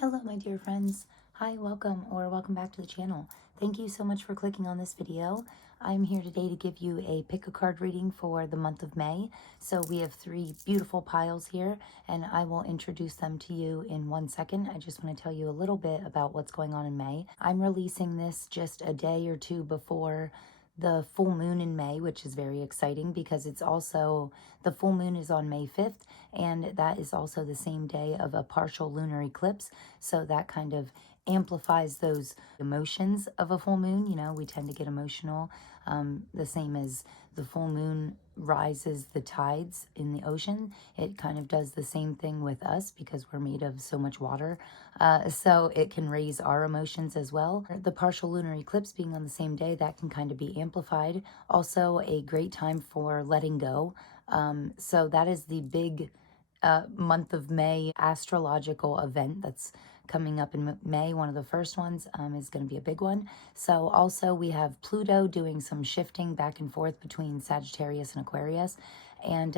Hello, my dear friends. Hi, welcome or welcome back to the channel. Thank you so much for clicking on this video. I'm here today to give you a pick a card reading for the month of May. So we have three beautiful piles here, and I will introduce them to you in 1 second. I just want to tell you a little bit about what's going on in May. I'm releasing this just a day or two before the full moon in May, which is very exciting because it's also, the full moon is on May 5th, and that is also the same day of a partial lunar eclipse. So that kind of amplifies those emotions of a full moon. You know, we tend to get emotional, the same as the full moon rises the tides in the ocean. It kind of does the same thing with us because we're made of so much water. So it can raise our emotions as well. The partial lunar eclipse being on the same day, that can kind of be amplified. Also a great time for letting go. So that is the big month of May astrological event that's coming up in May. One of the first ones is going to be a big one. So also we have Pluto doing some shifting back and forth between Sagittarius and Aquarius. And,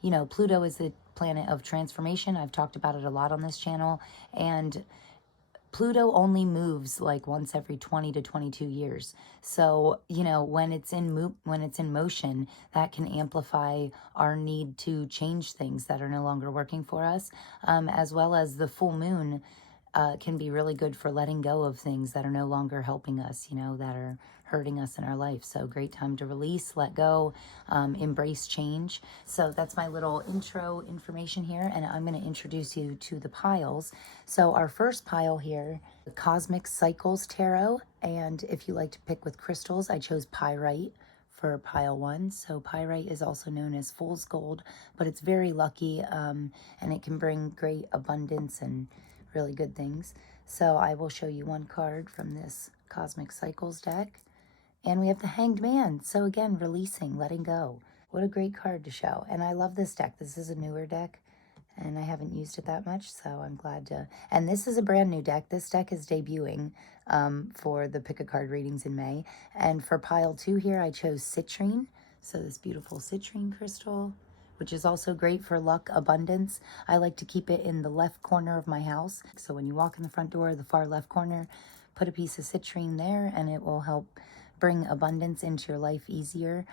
you know, Pluto is the planet of transformation. I've talked about it a lot on this channel. And Pluto only moves like once every 20 to 22 years. So, you know, when it's in motion, that can amplify our need to change things that are no longer working for us, as well as the full moon can be really good for letting go of things that are no longer helping us, you know, that are hurting us in our life. So great time to release, let go, embrace change. So that's my little intro information here, and I'm going to introduce you to the piles. So our first pile here, the Cosmic Cycles Tarot, and if you like to pick with crystals, I chose Pyrite for pile 1. So Pyrite is also known as fool's gold, but it's very lucky, and it can bring great abundance and really good things. So I will show you one card from this Cosmic Cycles deck. And we have the Hanged Man. So again, releasing, letting go. What a great card to show. And I love this deck. This is a newer deck, and I haven't used it that much, so I'm glad to. And this is a brand new deck. This deck is debuting for the pick a card readings in May. And for pile 2 here, I chose Citrine. So this beautiful citrine crystal, which is also great for luck, abundance. I like to keep it in the left corner of my house. So when you walk in the front door, the far left corner, put a piece of citrine there, and it will help bring abundance into your life easier,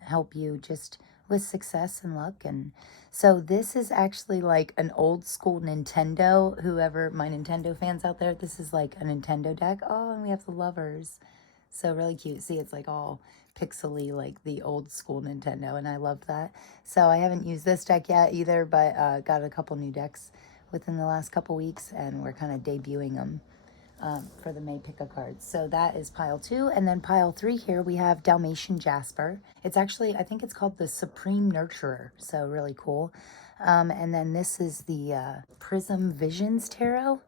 help you just with success and luck. And so this is actually like an old school Nintendo. Whoever, my Nintendo fans out there, this is like a Nintendo deck. Oh, and we have the lovers. So really cute. See, it's like all pixely like the old school Nintendo, and I love that. So I haven't used this deck yet either, but got a couple new decks within the last couple weeks, and we're kind of debuting them for the May pick a cards. So that is pile 2. And then pile 3 here, we have Dalmation Jasper. It's actually, I think it's called the Supreme Nurturer. So really cool. And then this is the Prism Visions Tarot.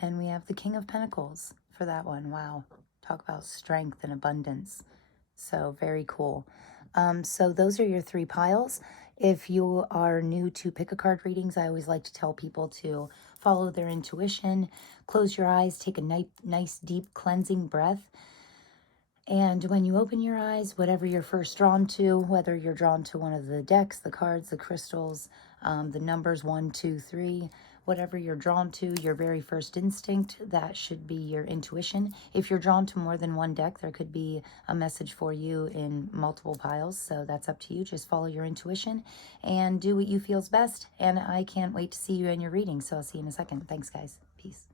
And we have the King of Pentacles for that one. Wow. Talk about strength and abundance. So very cool. So those are your 3 piles. If you are new to pick a card readings, I always like to tell people to follow their intuition, close your eyes, take a nice deep cleansing breath. And when you open your eyes, whatever you're first drawn to, whether you're drawn to one of the decks, the cards, the crystals, the numbers 1, 2, 3, whatever you're drawn to, your very first instinct, that should be your intuition. If you're drawn to more than one deck, there could be a message for you in multiple piles. So that's up to you. Just follow your intuition and do what you feel's best. And I can't wait to see you in your reading. So I'll see you in a second. Thanks, guys. Peace.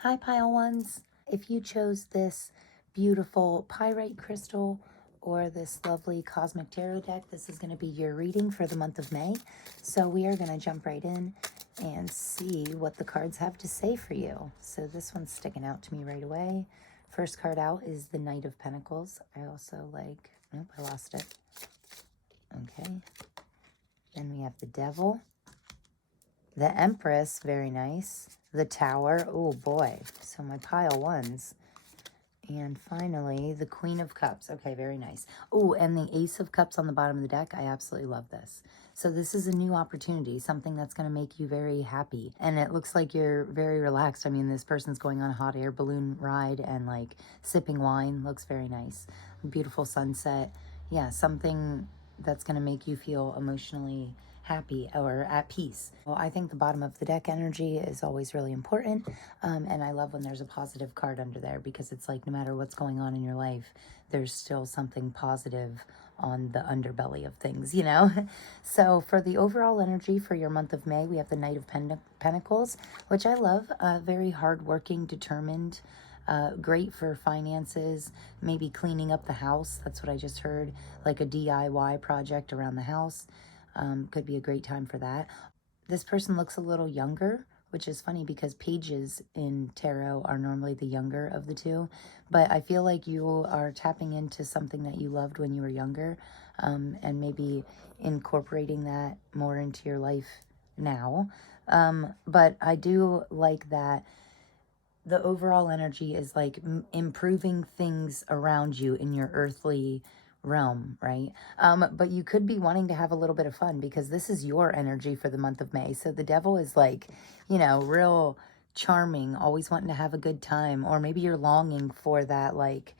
Hi, pile ones. If you chose this beautiful pyrite crystal or this lovely cosmic tarot deck, this is going to be your reading for the month of May. So we are going to jump right in and see what the cards have to say for you. So this one's sticking out to me right away. First card out is the Knight of Pentacles. I also like, nope, I lost it. Okay. Then we have the Devil. The Empress, very nice. The Tower, oh boy. So my pile 1s. And finally, the Queen of Cups. Okay, very nice. Oh, and the Ace of Cups on the bottom of the deck. I absolutely love this. So this is a new opportunity, something that's going to make you very happy. And it looks like you're very relaxed. I mean, this person's going on a hot air balloon ride and like sipping wine. Looks very nice. Beautiful sunset. Yeah, something that's going to make you feel emotionally happy or at peace. Well, I think the bottom of the deck energy is always really important. And I love when there's a positive card under there, because it's like no matter what's going on in your life, there's still something positive on the underbelly of things, you know? So for the overall energy for your month of May, we have the Knight of Pentacles, which I love. Very hardworking, determined, great for finances, maybe cleaning up the house. That's what I just heard, like a DIY project around the house. Could be a great time for that. This person looks a little younger, which is funny because pages in tarot are normally the younger of the two. But I feel like you are tapping into something that you loved when you were younger, and maybe incorporating that more into your life now. But I do like that the overall energy is like improving things around you in your earthly realm, right? But you could be wanting to have a little bit of fun, because this is your energy for the month of May. So the devil is like, you know, real charming, always wanting to have a good time. Or maybe you're longing for that like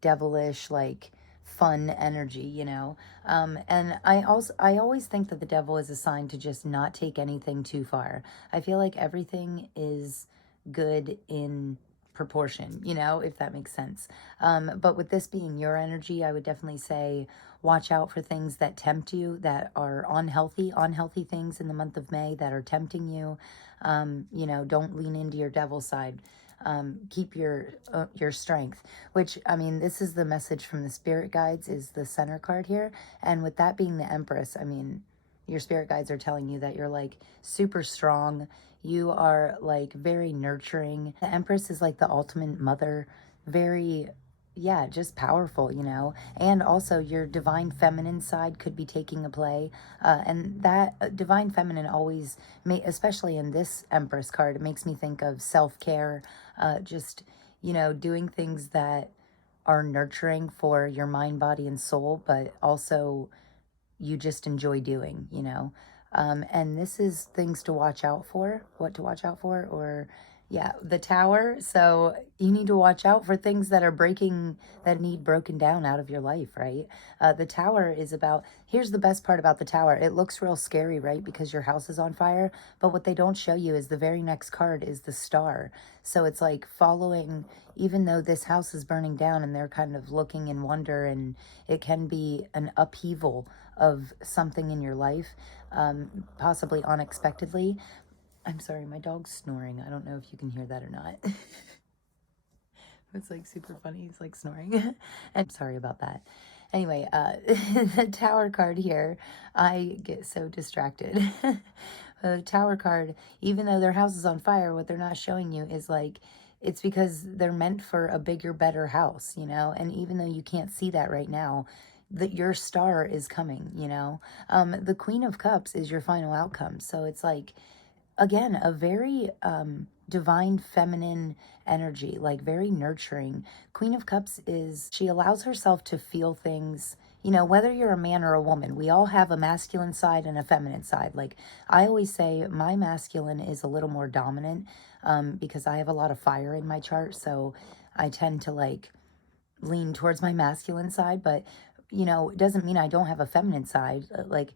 devilish, like fun energy, you know? And I always think that the devil is assigned to just not take anything too far. I feel like everything is good in proportion, you know, if that makes sense. But with this being your energy, I would definitely say watch out for things that tempt you, that are unhealthy things in the month of May that are tempting you. You know, don't lean into your devil side. Keep your strength, which, I mean, this is the message from the spirit guides, is the center card here. And with that being the Empress, I mean, your spirit guides are telling you that you're like super strong. You are like very nurturing. The Empress is like the ultimate mother, very, yeah, just powerful, you know. And also your divine feminine side could be taking a play. And that divine feminine always, especially in this Empress card, it makes me think of self-care, just, you know, doing things that are nurturing for your mind, body, and soul, but also you just enjoy doing, you know. And this is things to watch out for, what to watch out for, or yeah, the Tower. So you need to watch out for things that are that need broken down out of your life, right? The Tower is about, here's the best part about the Tower. It looks real scary, right? Because your house is on fire. But what they don't show you is the very next card is the Star. So it's like following, even though this house is burning down and they're kind of looking in wonder, and it can be an upheaval of something in your life, possibly unexpectedly. I'm sorry, my dog's snoring. I don't know if you can hear that or not. It's like super funny. He's like snoring. I'm sorry about that. Anyway, the Tower card here, I get so distracted. The Tower card, even though their house is on fire, what they're not showing you is like, it's because they're meant for a bigger, better house, you know? And even though you can't see that right now, that your star is coming, you know? The Queen of Cups is your final outcome. So it's like, again, a very divine feminine energy, like very nurturing. Queen of Cups is, she allows herself to feel things, you know, whether you're a man or a woman, we all have a masculine side and a feminine side. Like I always say, my masculine is a little more dominant, because I have a lot of fire in my chart. So I tend to like lean towards my masculine side, but you know, it doesn't mean I don't have a feminine side. Like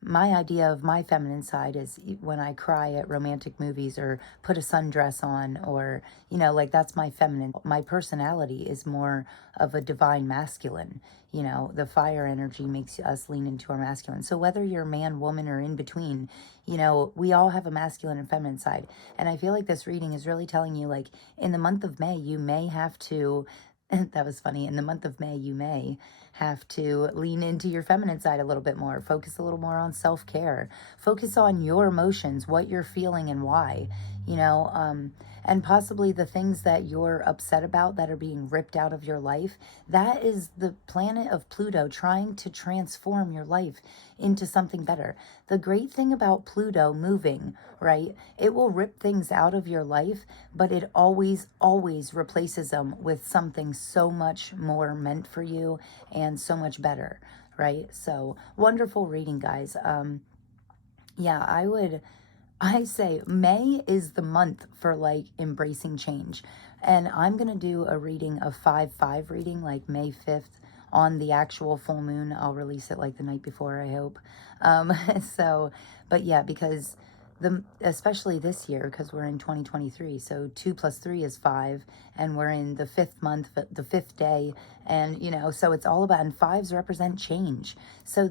my idea of my feminine side is when I cry at romantic movies or put a sundress on, or, you know, like that's my feminine. My personality is more of a divine masculine. You know, the fire energy makes us lean into our masculine. So whether you're man, woman, or in between, you know, we all have a masculine and feminine side. And I feel like this reading is really telling you, like, in the month of May, you may have to, that was funny, in the month of May, you may have to lean into your feminine side a little bit more, focus a little more on self-care, focus on your emotions, what you're feeling and why, you know, and possibly the things that you're upset about that are being ripped out of your life. That is the planet of Pluto trying to transform your life into something better. The great thing about Pluto moving, right, it will rip things out of your life, but it always replaces them with something so much more meant for you and so much better, right? So wonderful reading, guys. Yeah, I say May is the month for like embracing change. And I'm going to do a reading of 5/5 reading, like May 5th on the actual full moon. I'll release it like the night before, I hope. So, but yeah, because especially this year, because we're in 2023, so 2 plus 3 is 5, and we're in the 5th month, the 5th day, and so it's all about, and 5s represent change. So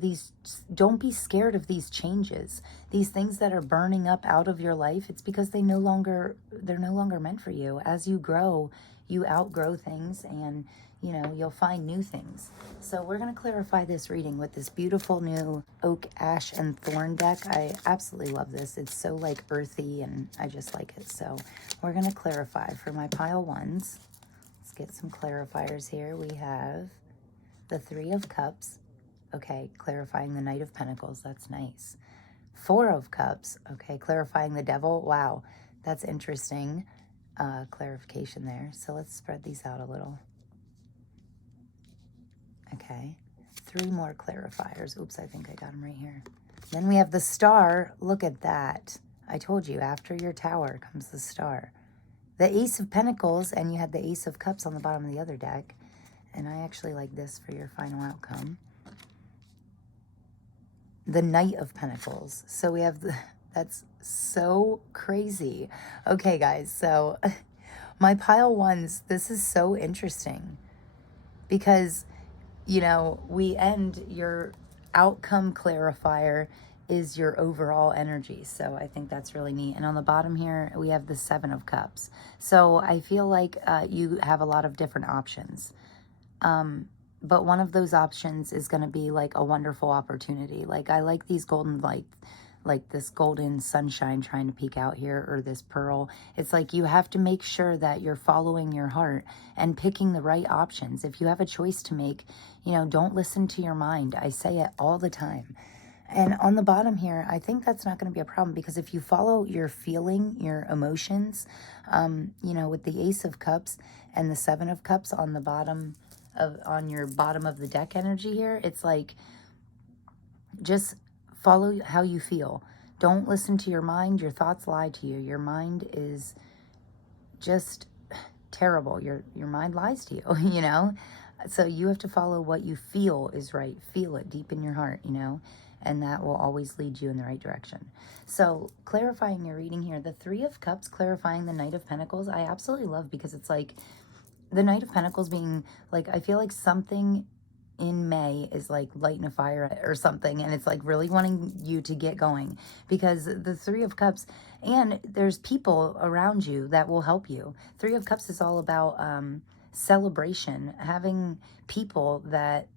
don't be scared of these changes, these things that are burning up out of your life. It's because they're no longer meant for you. As you grow, you outgrow things, and you'll find new things. So we're going to clarify this reading with this beautiful new Oak, Ash, and Thorn deck. I absolutely love this. It's so like earthy, and I just like it. So we're going to clarify for my pile 1s. Let's get some clarifiers here. We have the 3 of Cups. Okay, clarifying the Knight of Pentacles. That's nice. 4 of Cups. Okay, clarifying the Devil. Wow, that's interesting. Clarification there. So let's spread these out a little. Okay, 3 more clarifiers. Oops, I think I got them right here. Then we have the Star. Look at that. I told you, after your Tower comes the Star. The Ace of Pentacles, and you had the Ace of Cups on the bottom of the other deck. And I actually like this for your final outcome. The Knight of Pentacles. So we have that's so crazy. Okay, guys, so my pile 1s, this is so interesting because we end your outcome clarifier is your overall energy. So I think that's really neat. And on the bottom here, we have the 7 of Cups. So I feel like you have a lot of different options. But one of those options is going to be like a wonderful opportunity. Like I like these golden, like this golden sunshine trying to peek out here, or this pearl. It's like you have to make sure that you're following your heart and picking the right options. If you have a choice to make, don't listen to your mind. I say it all the time. And on the bottom here, I think that's not going to be a problem, because if you follow your feeling, your emotions, with the Ace of Cups and the 7 of Cups on the bottom on your bottom of the deck energy here, it's like just follow how you feel. Don't listen to your mind. Your thoughts lie to you. Your mind is just terrible. Your mind lies to you, So you have to follow what you feel is right. Feel it deep in your heart, and that will always lead you in the right direction. So clarifying your reading here, the 3 of Cups, clarifying the Knight of Pentacles, I absolutely love, because it's like the Knight of Pentacles being like, I feel like something in May is like lighting a fire or something, and it's like really wanting you to get going, because the 3 of Cups, and there's people around you that will help you. 3 of Cups is all about celebration, having people that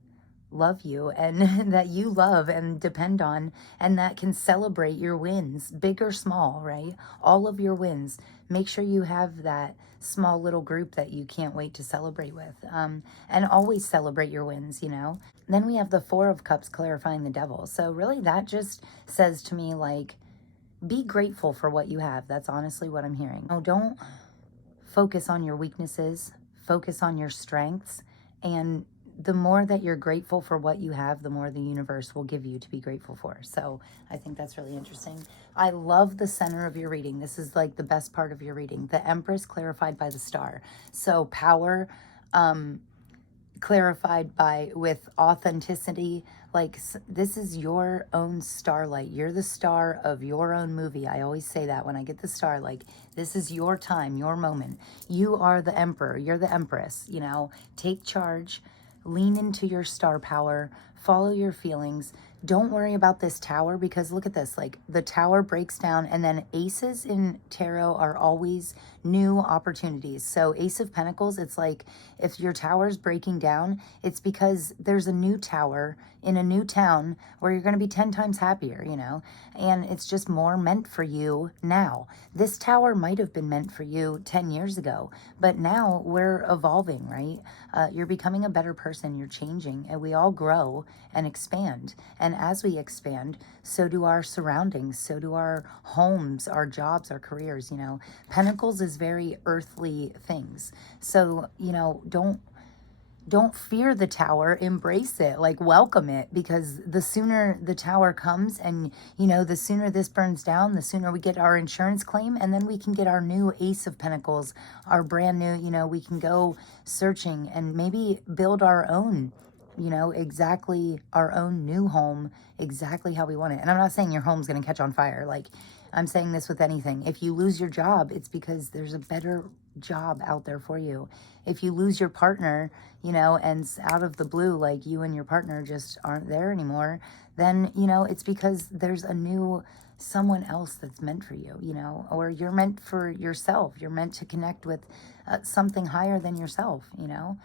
love you and that you love and depend on, and that can celebrate your wins, big or small, right? All of your wins. Make sure you have that small little group that you can't wait to celebrate with, and always celebrate your wins, Then we have the 4 of Cups, clarifying the Devil. So really that just says to me, like, be grateful for what you have. That's honestly what I'm hearing. Oh, don't focus on your weaknesses, focus on your strengths, and the more that you're grateful for what you have, the more the universe will give you to be grateful for. So I think that's really interesting. I love the center of your reading. This is like the best part of your reading. The Empress, clarified by the Star. So power, clarified with authenticity. Like, this is your own starlight. You're the star of your own movie. I always say that when I get the star, like, this is your time, your moment. You are the emperor. You're the empress. Take charge. Lean into your star power, follow your feelings. Don't worry about this Tower, because look at this, like the Tower breaks down, and then aces in tarot are always new opportunities. So Ace of Pentacles, it's like if your tower's breaking down, it's because there's a new tower in a new town where you're going to be 10 times happier, and it's just more meant for you now. This tower might have been meant for you 10 years ago, but now we're evolving, right? You're becoming a better person, you're changing, and we all grow and expand. And as we expand, so do our surroundings, so do our homes, our jobs, our careers, Pentacles is very earthly things. So, don't fear the Tower, embrace it, like welcome it, because the sooner the Tower comes and, the sooner this burns down, the sooner we get our insurance claim, and then we can get our new Ace of Pentacles, our brand new, we can go searching and maybe build our own you know, exactly our own new home, exactly how we want it. And I'm not saying your home's going to catch on fire. Like, I'm saying this with anything. If you lose your job, it's because there's a better job out there for you. If you lose your partner, you know, and out of the blue, like you and your partner just aren't there anymore, then, you know, it's because there's a new someone else that's meant for you, you know, or you're meant for yourself. You're meant to connect with something higher than yourself, you know.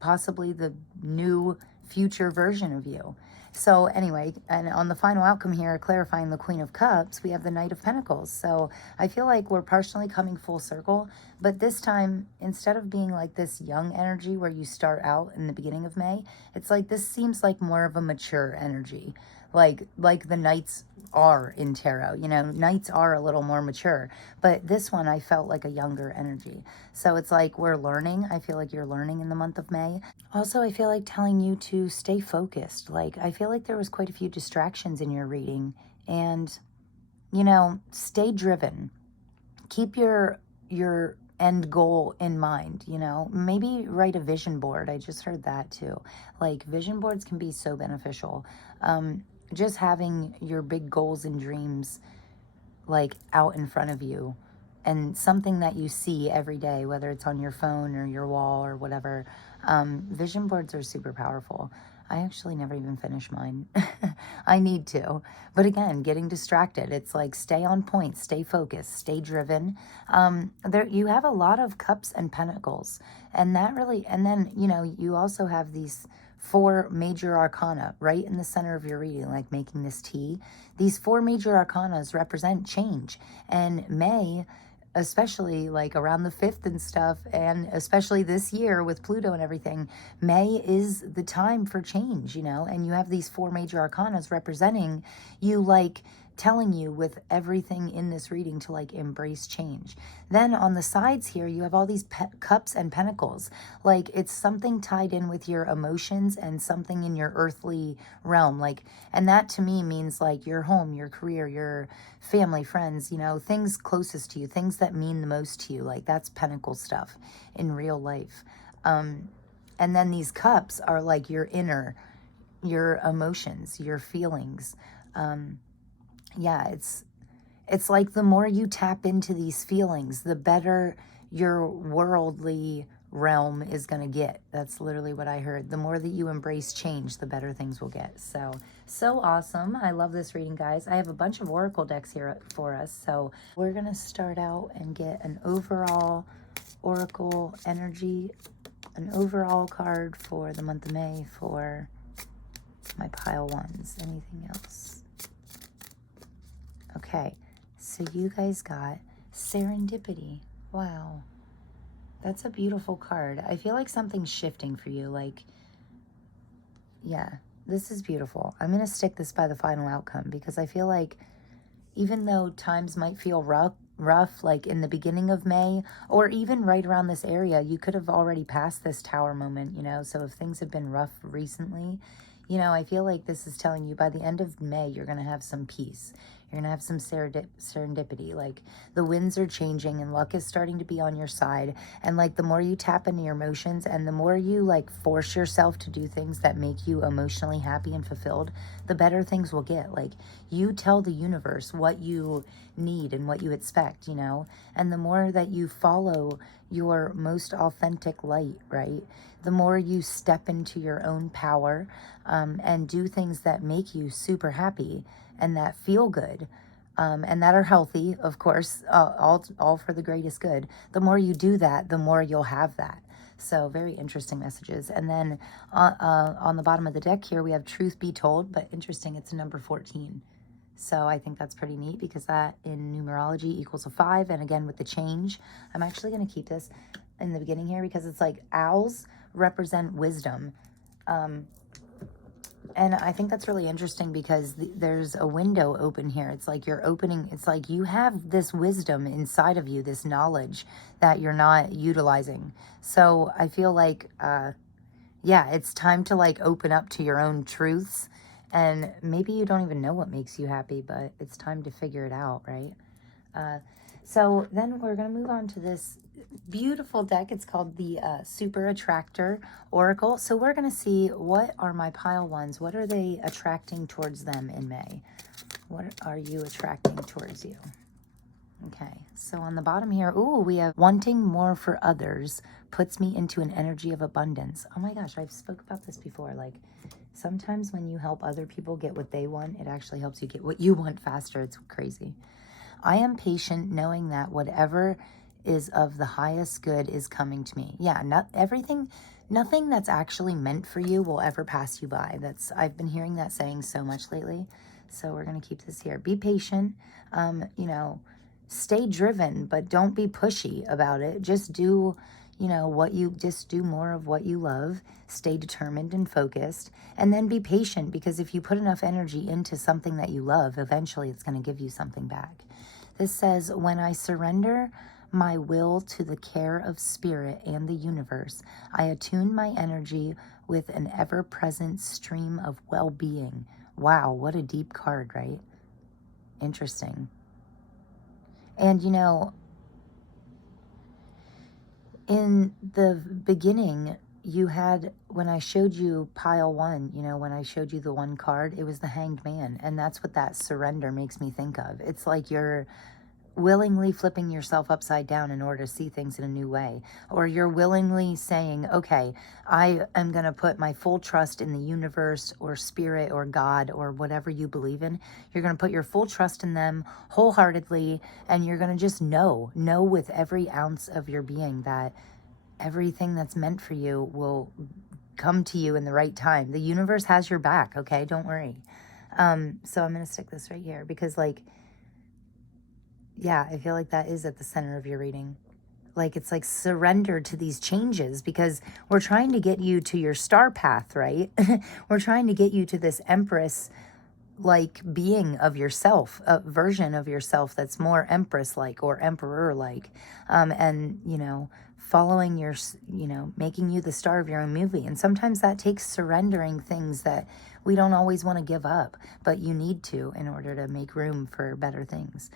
Possibly the new future version of you. So anyway, and on the final outcome here, clarifying the Queen of Cups, we have the Knight of Pentacles. So I feel like we're partially coming full circle, but this time, instead of being like this young energy where you start out in the beginning of May, it's like this seems like more of a mature energy, like the knights are in tarot. You know, knights are a little more mature, but this one I felt like a younger energy. So it's like we're learning. I feel like you're learning in the month of May. Also, I feel like telling you to stay focused. Like, I feel like there was quite a few distractions in your reading, and, you know, stay driven. Keep your end goal in mind, you know. Maybe write a vision board. I just heard that too. Like, vision boards can be so beneficial. Just having your big goals and dreams like out in front of you, and something that you see every day, whether it's on your phone or your wall or whatever. Vision boards are super powerful. I actually never even finished mine. I need to. But again, getting distracted. It's like stay on point, stay focused, stay driven. There you have a lot of cups and pentacles. And that really, and then, you know, you also have these 4 major arcana right in the center of your reading, like making this tea. These 4 major arcanas represent change. And May, especially like around the 5th and stuff, and especially this year with Pluto and everything, May is the time for change, you know. And you have these 4 major arcanas representing you, like telling you with everything in this reading to like embrace change. Then on the sides here, you have all these cups and pentacles. Like, it's something tied in with your emotions and something in your earthly realm. Like, and that to me means like your home, your career, your family, friends, you know, things closest to you, things that mean the most to you. Like, that's pentacle stuff in real life. And then these cups are like your inner, your emotions, your feelings. Yeah, it's like the more you tap into these feelings, the better your worldly realm is going to get. That's literally what I heard. The more that you embrace change, the better things will get. So awesome. I love this reading, guys. I have a bunch of oracle decks here for us. So we're going to start out and get an overall oracle energy, an overall card for the month of May for my pile ones. Anything else? Okay, so you guys got serendipity. Wow. That's a beautiful card. I feel like something's shifting for you. Like, yeah, this is beautiful. I'm going to stick this by the final outcome because I feel like even though times might feel rough, like in the beginning of May, or even right around this area, you could have already passed this tower moment, you know. So if things have been rough recently, you know, I feel like this is telling you by the end of May, you're going to have some peace. You're going to have some serendipity. Like, the winds are changing and luck is starting to be on your side. And like, the more you tap into your emotions and the more you like force yourself to do things that make you emotionally happy and fulfilled, the better things will get. Like, you tell the universe what you need and what you expect, you know. And the more that you follow your most authentic light, right, the more you step into your own power, and do things that make you super happy and that feel good, and that are healthy, of course, all for the greatest good. The more you do that, the more you'll have that. So very interesting messages. And then on the bottom of the deck here, we have truth be told, but interesting, it's number 14. So I think that's pretty neat because that in numerology equals a 5. And again, with the change, I'm actually going to keep this in the beginning here because it's like owls represent wisdom. And I think that's really interesting because there's a window open here. It's like you're opening, it's like you have this wisdom inside of you, this knowledge that you're not utilizing. So I feel like, yeah, it's time to like open up to your own truths. And maybe you don't even know what makes you happy, but it's time to figure it out, right? So then we're going to move on to this beautiful deck. It's called the Super Attractor Oracle. So we're going to see, what are my pile ones? What are they attracting towards them in May? What are you attracting towards you? Okay, so on the bottom here, ooh, we have wanting more for others puts me into an energy of abundance. Oh my gosh, I've spoke about this before. Like, sometimes when you help other people get what they want, it actually helps you get what you want faster. It's crazy. I am patient, knowing that whatever is of the highest good is coming to me. Yeah, nothing that's actually meant for you will ever pass you by. I've been hearing that saying so much lately. So we're going to keep this here. Be patient, stay driven, but don't be pushy about it. Just do, just do more of what you love. Stay determined and focused, and then be patient, because if you put enough energy into something that you love, eventually it's going to give you something back. This says, when I surrender my will to the care of spirit and the universe, I attune my energy with an ever-present stream of well-being. Wow, what a deep card, right? Interesting. And, in the beginning, you had, when I showed you pile one, when I showed you the one card, it was the Hanged Man. And that's what that surrender makes me think of. It's like you're willingly flipping yourself upside down in order to see things in a new way. Or you're willingly saying, okay, I am going to put my full trust in the universe or spirit or God or whatever you believe in. You're going to put your full trust in them wholeheartedly, and you're going to just know with every ounce of your being that everything that's meant for you will come to you in the right time. The universe has your back, okay? Don't worry. So I'm going to stick this right here because, yeah, I feel like that is at the center of your reading. Like, it's like surrender to these changes, because we're trying to get you to your star path, right? We're trying to get you to this Empress like being of yourself, a version of yourself that's more Empress like or Emperor like, and following your, making you the star of your own movie. And sometimes that takes surrendering things that we don't always want to give up, but you need to in order to make room for better things.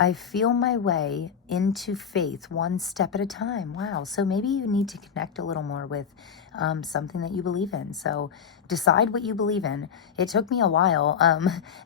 I feel my way into faith one step at a time. Wow. So maybe you need to connect a little more with something that you believe in. So decide what you believe in. It took me a while.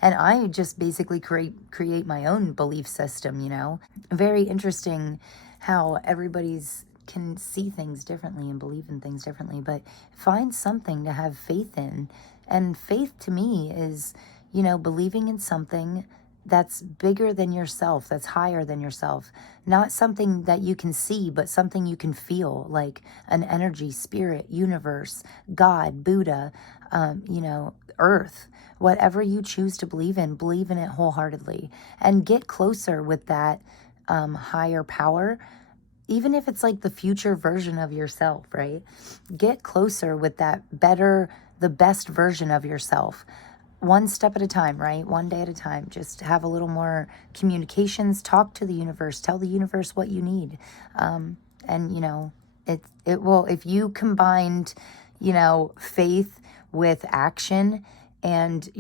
And I just basically create my own belief system, Very interesting how everybody's can see things differently and believe in things differently, but find something to have faith in. And faith to me is, believing in something that's bigger than yourself, that's higher than yourself. Not something that you can see, but something you can feel, like an energy, spirit, universe, God, Buddha, earth. Whatever you choose to believe in it wholeheartedly. And get closer with that higher power, even if it's like the future version of yourself, right? Get closer with that the best version of yourself. One step at a time, right? One day at a time. Just have a little more communications. Talk to the universe. Tell the universe what you need. And, it will, if you combined, faith with action and,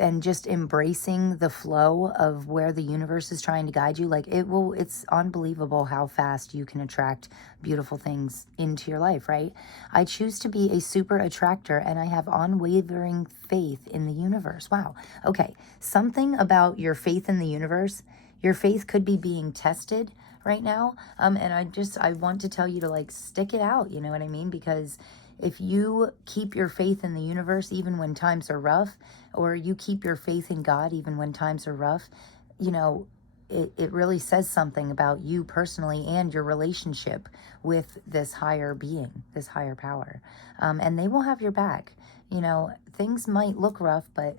and just embracing the flow of where the universe is trying to guide you, it's unbelievable how fast you can attract beautiful things into your life, right? I choose to be a super attractor, and I have unwavering faith in the universe. Wow. Okay. Something about your faith in the universe, your faith could be being tested right now. And I want to tell you to stick it out. You know what I mean? Because if you keep your faith in the universe, even when times are rough, or you keep your faith in God, even when times are rough, it really says something about you personally and your relationship with this higher being, this higher power. And they will have your back. Things might look rough, but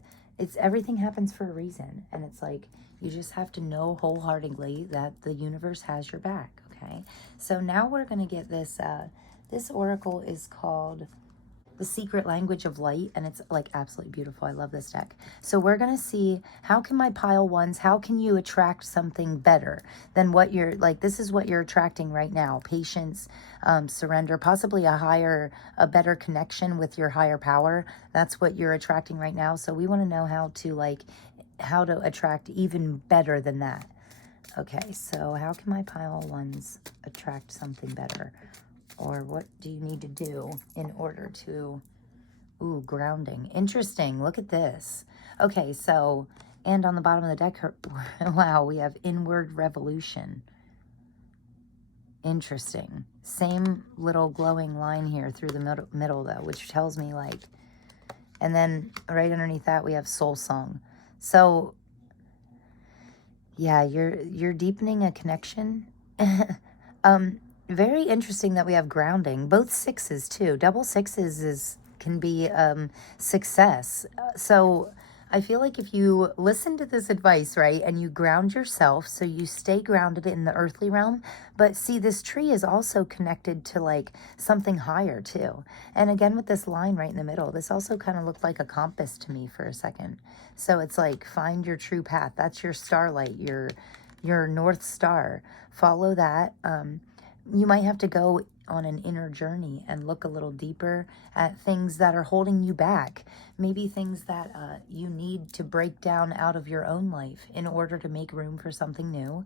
everything happens for a reason. And it's like, you just have to know wholeheartedly that the universe has your back. Okay. So now we're going to get this, this oracle is called The Secret Language of Light, and it's absolutely beautiful. I love this deck. So we're going to see, how can my pile ones, how can you attract something better than what you're, this is what you're attracting right now. Patience, surrender, possibly a better connection with your higher power. That's what you're attracting right now. So we want to know how to attract even better than that. Okay, so how can my pile ones attract something better? Or what do you need to do in order to... Ooh, grounding. Interesting. Look at this. Okay, so, and on the bottom of the deck, wow, we have inward revolution. Interesting. Same little glowing line here through the middle though, which tells me like, and then right underneath that we have soul song. So yeah, you're deepening a connection. Very interesting that we have grounding, both sixes too. Double sixes can be success. So I feel like if you listen to this advice, right, and you ground yourself, so you stay grounded in the earthly realm, but see, this tree is also connected to like something higher too. And again, with this line right in the middle, this also kind of looked like a compass to me for a second. So it's like, find your true path. That's your starlight, your North Star. Follow that. You might have to go on an inner journey and look a little deeper at things that are holding you back. Maybe things that you need to break down out of your own life in order to make room for something new.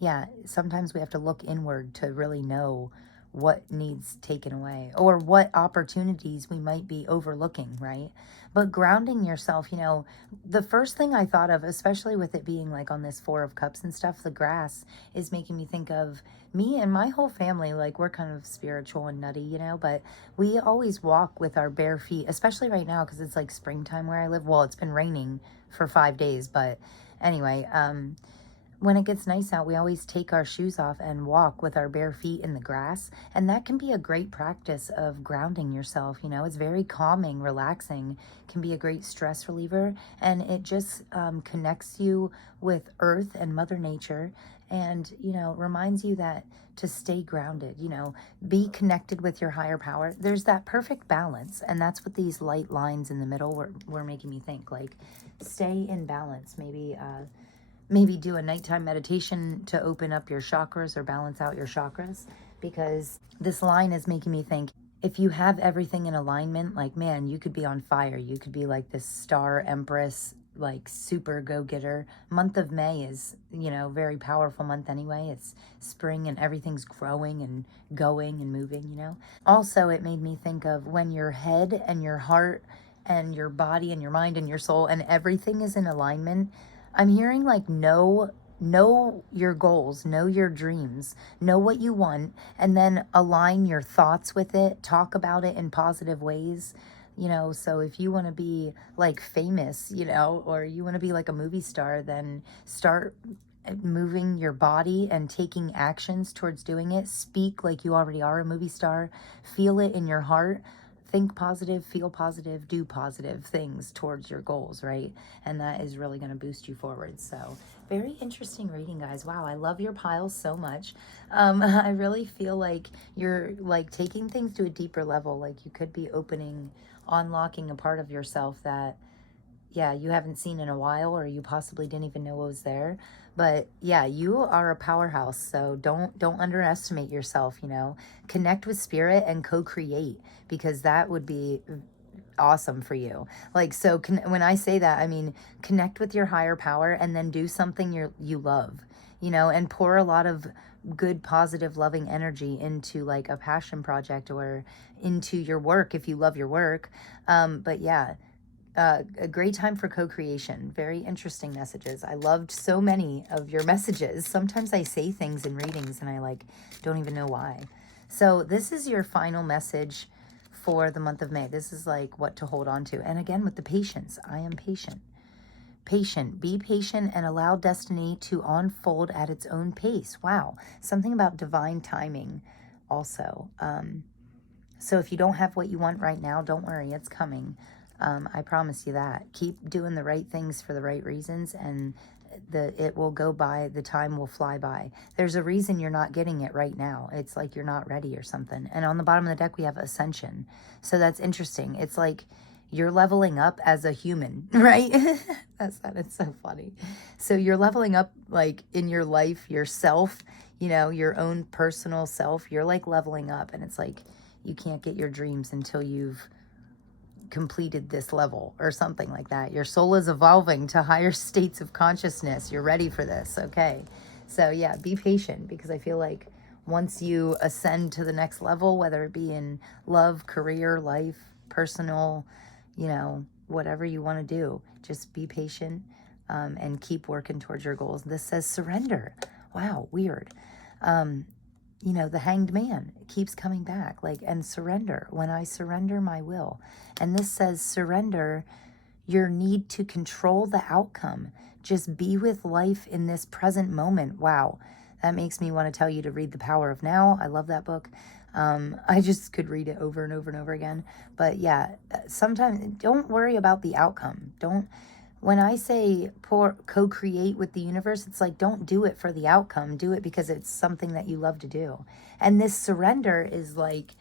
Yeah, sometimes we have to look inward to really know what needs taken away or what opportunities we might be overlooking, right? But grounding yourself, you know, the first thing I thought of, especially with it being like on this Four of Cups and stuff, the grass is making me think of me and my whole family. Like, we're kind of spiritual and nutty, you know, but we always walk with our bare feet, especially right now because it's like springtime where I live. Well, it's been raining for 5 days, but anyway, when it gets nice out, we always take our shoes off and walk with our bare feet in the grass. And that can be a great practice of grounding yourself. You know, it's very calming, relaxing, can be a great stress reliever. And it just connects you with earth and Mother Nature. And, you know, reminds you that to stay grounded, you know, be connected with your higher power. There's that perfect balance. And that's what these light lines in the middle were making me think. Like, stay in balance. Maybe do a nighttime meditation to open up your chakras or balance out your chakras, because this line is making me think, if you have everything in alignment, like, man, you could be on fire. You could be like this star empress, like super go-getter. Month of May is, you know, very powerful month anyway. It's spring and everything's growing and going and moving, you know. Also, it made me think of when your head and your heart and your body and your mind and your soul and everything is in alignment. I'm hearing like, know your goals, know your dreams, know what you want, and then align your thoughts with it. Talk about it in positive ways, you know. So if you want to be like famous, you know, or you want to be like a movie star, then start moving your body and taking actions towards doing it. Speak like you already are a movie star. Feel it in your heart. Think positive, feel positive, do positive things towards your goals, right? And that is really going to boost you forward. So very interesting reading, guys. Wow, I love your piles so much. I really feel like you're like taking things to a deeper level. Like, you could be unlocking a part of yourself that, yeah, you haven't seen in a while, or you possibly didn't even know it was there. But yeah, you are a powerhouse. So don't underestimate yourself, you know. Connect with spirit and co-create, because that would be awesome for you. Like, so when I say that, I mean, connect with your higher power and then do something you love, you know, and pour a lot of good, positive, loving energy into like a passion project or into your work if you love your work. But yeah, a great time for co-creation. Very interesting messages. I loved so many of your messages. Sometimes I say things in readings and I like don't even know why. So this is your final message for the month of May. This is like what to hold on to. And again, with the patience, I am patient. Patient. Be patient and allow destiny to unfold at its own pace. Wow. Something about divine timing also. So if you don't have what you want right now, don't worry, it's coming. I promise you that. Keep doing the right things for the right reasons, and it will go by. The time will fly by. There's a reason you're not getting it right now. It's like you're not ready or something. And on the bottom of the deck, we have Ascension. So that's interesting. It's like you're leveling up as a human, right? That sounded so funny. So you're leveling up like in your life, yourself, you know, your own personal self. You're like leveling up, and it's like you can't get your dreams until you've completed this level or something like that. Your soul is evolving to higher states of consciousness. You're ready for this, okay? So yeah, be patient, because I feel like once you ascend to the next level, whether it be in love, career, life, personal, you know, whatever you want to do, just be patient, and keep working towards your goals. This says surrender. Wow, weird. You know, the Hanged Man keeps coming back, like, and surrender. When I surrender my will. And this says surrender your need to control the outcome. Just be with life in this present moment. Wow. That makes me want to tell you to read The Power of Now. I love that book. I just could read it over and over and over again. But yeah, sometimes don't worry about the outcome. Don't, when I say co-create with the universe, it's like, don't do it for the outcome. Do it because it's something that you love to do. And this surrender is like,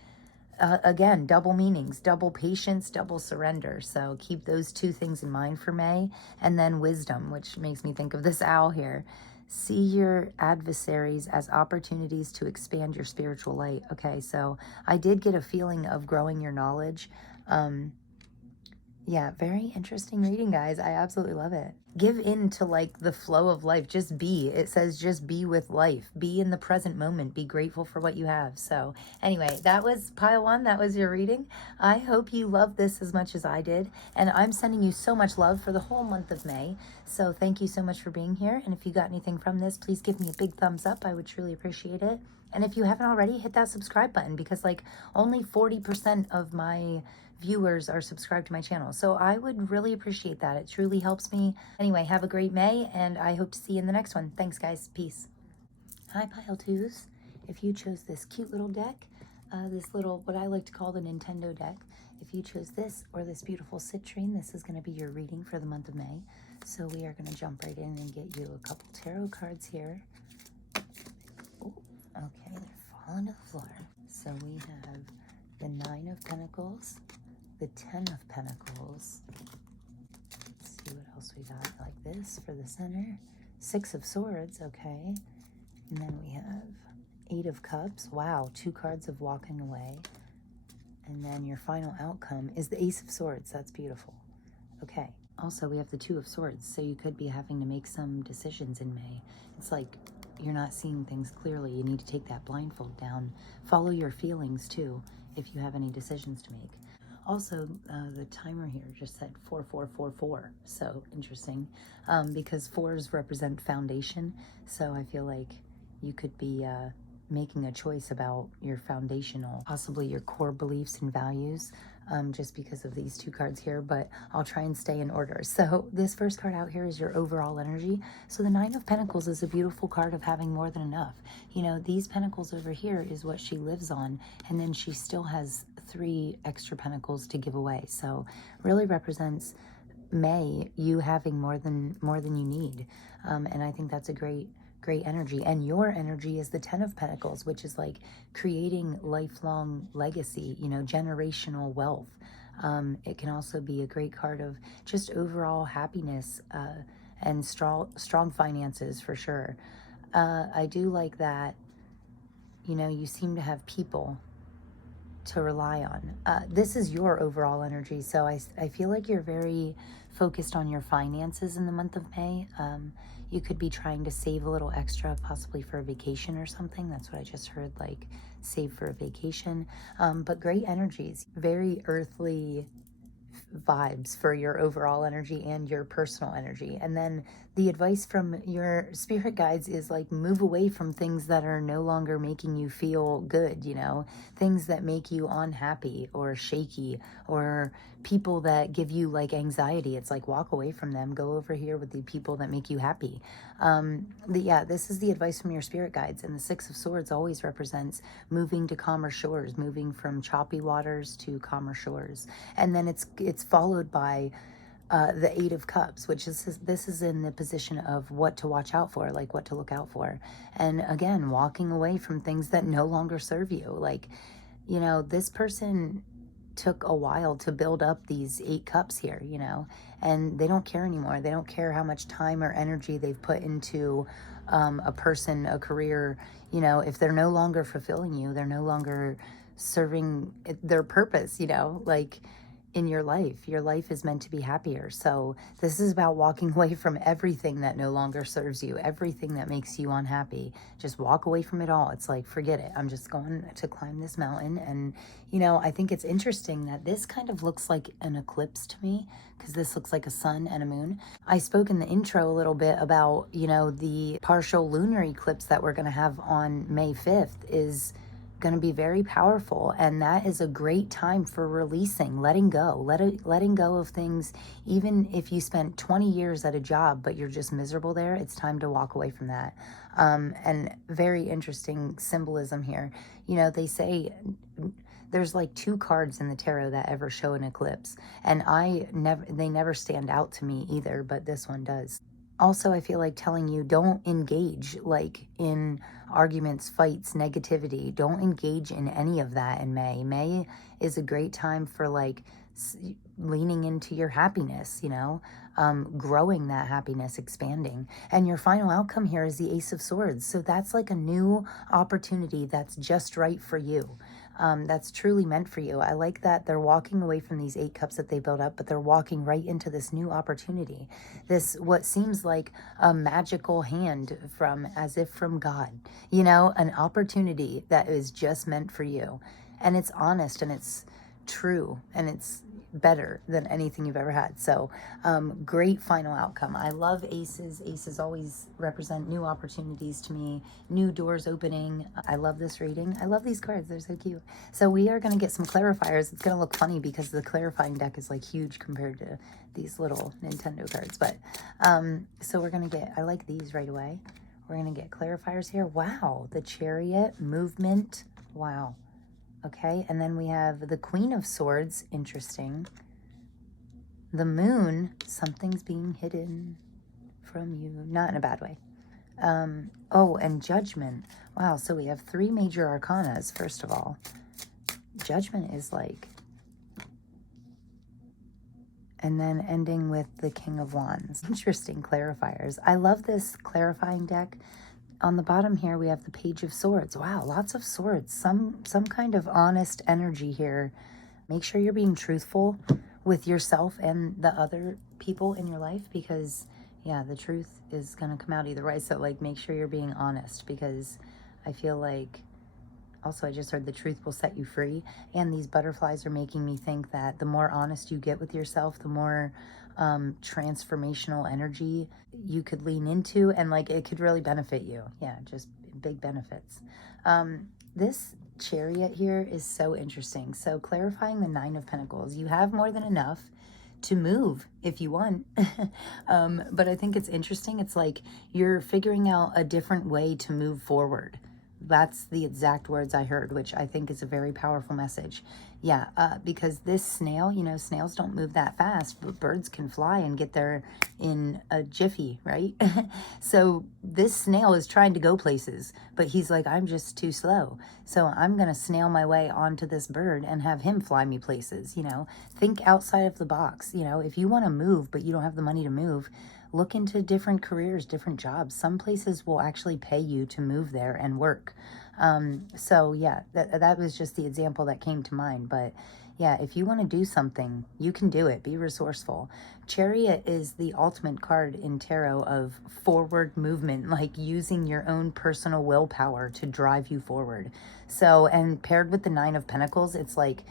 again, double meanings, double patience, double surrender. So keep those two things in mind for May. And then wisdom, which makes me think of this owl here. See your adversaries as opportunities to expand your spiritual light. Okay, so I did get a feeling of growing your knowledge. Yeah, very interesting reading, guys. I absolutely love it. Give in to like the flow of life. Just be. It says just be with life. Be in the present moment. Be grateful for what you have. So anyway, that was pile one. That was your reading. I hope you love this as much as I did. And I'm sending you so much love for the whole month of May. So thank you so much for being here. And if you got anything from this, please give me a big thumbs up. I would truly appreciate it. And if you haven't already, hit that subscribe button, because like only 40% of my viewers are subscribed to my channel. So I would really appreciate that. It truly helps me. Anyway, have a great May, and I hope to see you in the next one. Thanks, guys. Peace. Hi, Pile Twos. If you chose this cute little deck, this little, what I like to call the Nintendo deck, if you chose this or this beautiful citrine, this is going to be your reading for the month of May. So we are going to jump right in and get you a couple tarot cards here. Oh, okay, they're falling to the floor. So we have the 9 of Pentacles, the 10 of Pentacles. Let's see what else we got like this for the center. 6 of Swords, okay. And then we have 8 of Cups. Wow, 2 cards of walking away. And then your final outcome is the Ace of Swords. That's beautiful. Okay. Also, we have the 2 of Swords, so you could be having to make some decisions in May. It's like you're not seeing things clearly. You need to take that blindfold down. Follow your feelings, too, if you have any decisions to make. Also, the timer here just said 4444, so interesting, because 4s represent foundation, so I feel like you could be making a choice about your foundational, possibly your core beliefs and values, just because of these 2 cards here, but I'll try and stay in order. So this first card out here is your overall energy. So the 9 of Pentacles is a beautiful card of having more than enough. You know, these pentacles over here is what she lives on, and then she still has 3 extra pentacles to give away. So really represents May, you having more than you need. And I think that's a great energy. And your energy is the 10 of Pentacles, which is like creating lifelong legacy, you know, generational wealth. It can also be a great card of just overall happiness, and strong finances for sure. I do like that, you know, you seem to have people to rely on. This is your overall energy, so I feel like you're very focused on your finances in the month of May. You could be trying to save a little extra, possibly for a vacation or something. That's what I just heard, like save for a vacation. But great energies, very earthly vibes for your overall energy and your personal energy. And then the advice from your spirit guides is like move away from things that are no longer making you feel good, you know, things that make you unhappy or shaky, or people that give you like anxiety. It's like walk away from them, go over here with the people that make you happy. Yeah, this is the advice from your spirit guides. And the 6 of Swords always represents moving to calmer shores, moving from choppy waters to calmer shores. And then it's followed by the 8 of Cups, which is, this is in the position of what to watch out for, like what to look out for. And again, walking away from things that no longer serve you. Like, you know, this person took a while to build up these 8 cups here, you know, and they don't care anymore. They don't care how much time or energy they've put into a person, a career, you know, if they're no longer fulfilling you, they're no longer serving their purpose, you know, like in your life. Your life is meant to be happier. So this is about walking away from everything that no longer serves you, everything that makes you unhappy. Just walk away from it all. It's like, forget it. I'm just going to climb this mountain. And, you know, I think it's interesting that this kind of looks like an eclipse to me, because this looks like a sun and a moon. I spoke in the intro a little bit about, you know, the partial lunar eclipse that we're going to have on May 5th is going to be very powerful, and that is a great time for releasing, letting go, letting go of things. Even if you spent 20 years at a job but you're just miserable there, it's time to walk away from that. And very interesting symbolism here. You know, they say there's like 2 cards in the tarot that ever show an eclipse, and they never stand out to me either, but this one does. Also, I feel like telling you, don't engage like in arguments, fights, negativity. Don't engage in any of that in May. May is a great time for like leaning into your happiness, you know, growing that happiness, expanding. And your final outcome here is the Ace of Swords. So that's like a new opportunity that's just right for you. That's truly meant for you. I like that they're walking away from these 8 cups that they built up, but they're walking right into this new opportunity. This, what seems like a magical hand from, as if from God, you know, an opportunity that is just meant for you. And it's honest and it's true and it's better than anything you've ever had. So great final outcome. I love aces. Aces always represent new opportunities to me, new doors opening. I love this reading. I love these cards. They're so cute. So we are going to get some clarifiers. It's going to look funny because the clarifying deck is like huge compared to these little Nintendo cards. But so we're going to get, I like these right away. We're going to get clarifiers here. Wow. The Chariot, movement. Wow. Okay, and then we have the Queen of Swords, interesting. The Moon, something's being hidden from you, not in a bad way. Oh, and Judgment. Wow, so we have 3 major arcanas, first of all. Judgment is like... And then ending with the King of Wands. Interesting clarifiers. I love this clarifying deck. On the bottom here, we have the Page of Swords. Wow, lots of swords. Some kind of honest energy here. Make sure you're being truthful with yourself and the other people in your life, because, yeah, the truth is going to come out either way. So, like, make sure you're being honest, because I feel like, also, I just heard the truth will set you free. And these butterflies are making me think that the more honest you get with yourself, the more transformational energy you could lean into, and like it could really benefit you. Yeah, just big benefits. This Chariot here is so interesting. So clarifying the 9 of Pentacles, you have more than enough to move if you want. But I think it's interesting. It's like you're figuring out a different way to move forward. That's the exact words I heard, which I think is a very powerful message. Yeah, because this snail, you know, snails don't move that fast, but birds can fly and get there in a jiffy, right? So this snail is trying to go places, but he's like, I'm just too slow. So I'm going to snail my way onto this bird and have him fly me places, you know. Think outside of the box, you know. If you want to move, but you don't have the money to move, look into different careers, different jobs. Some places will actually pay you to move there and work. So yeah, that was just the example that came to mind. But yeah, if you want to do something, you can do it. Be resourceful. Chariot is the ultimate card in tarot of forward movement, like using your own personal willpower to drive you forward. So, and paired with the 9 of Pentacles, it's like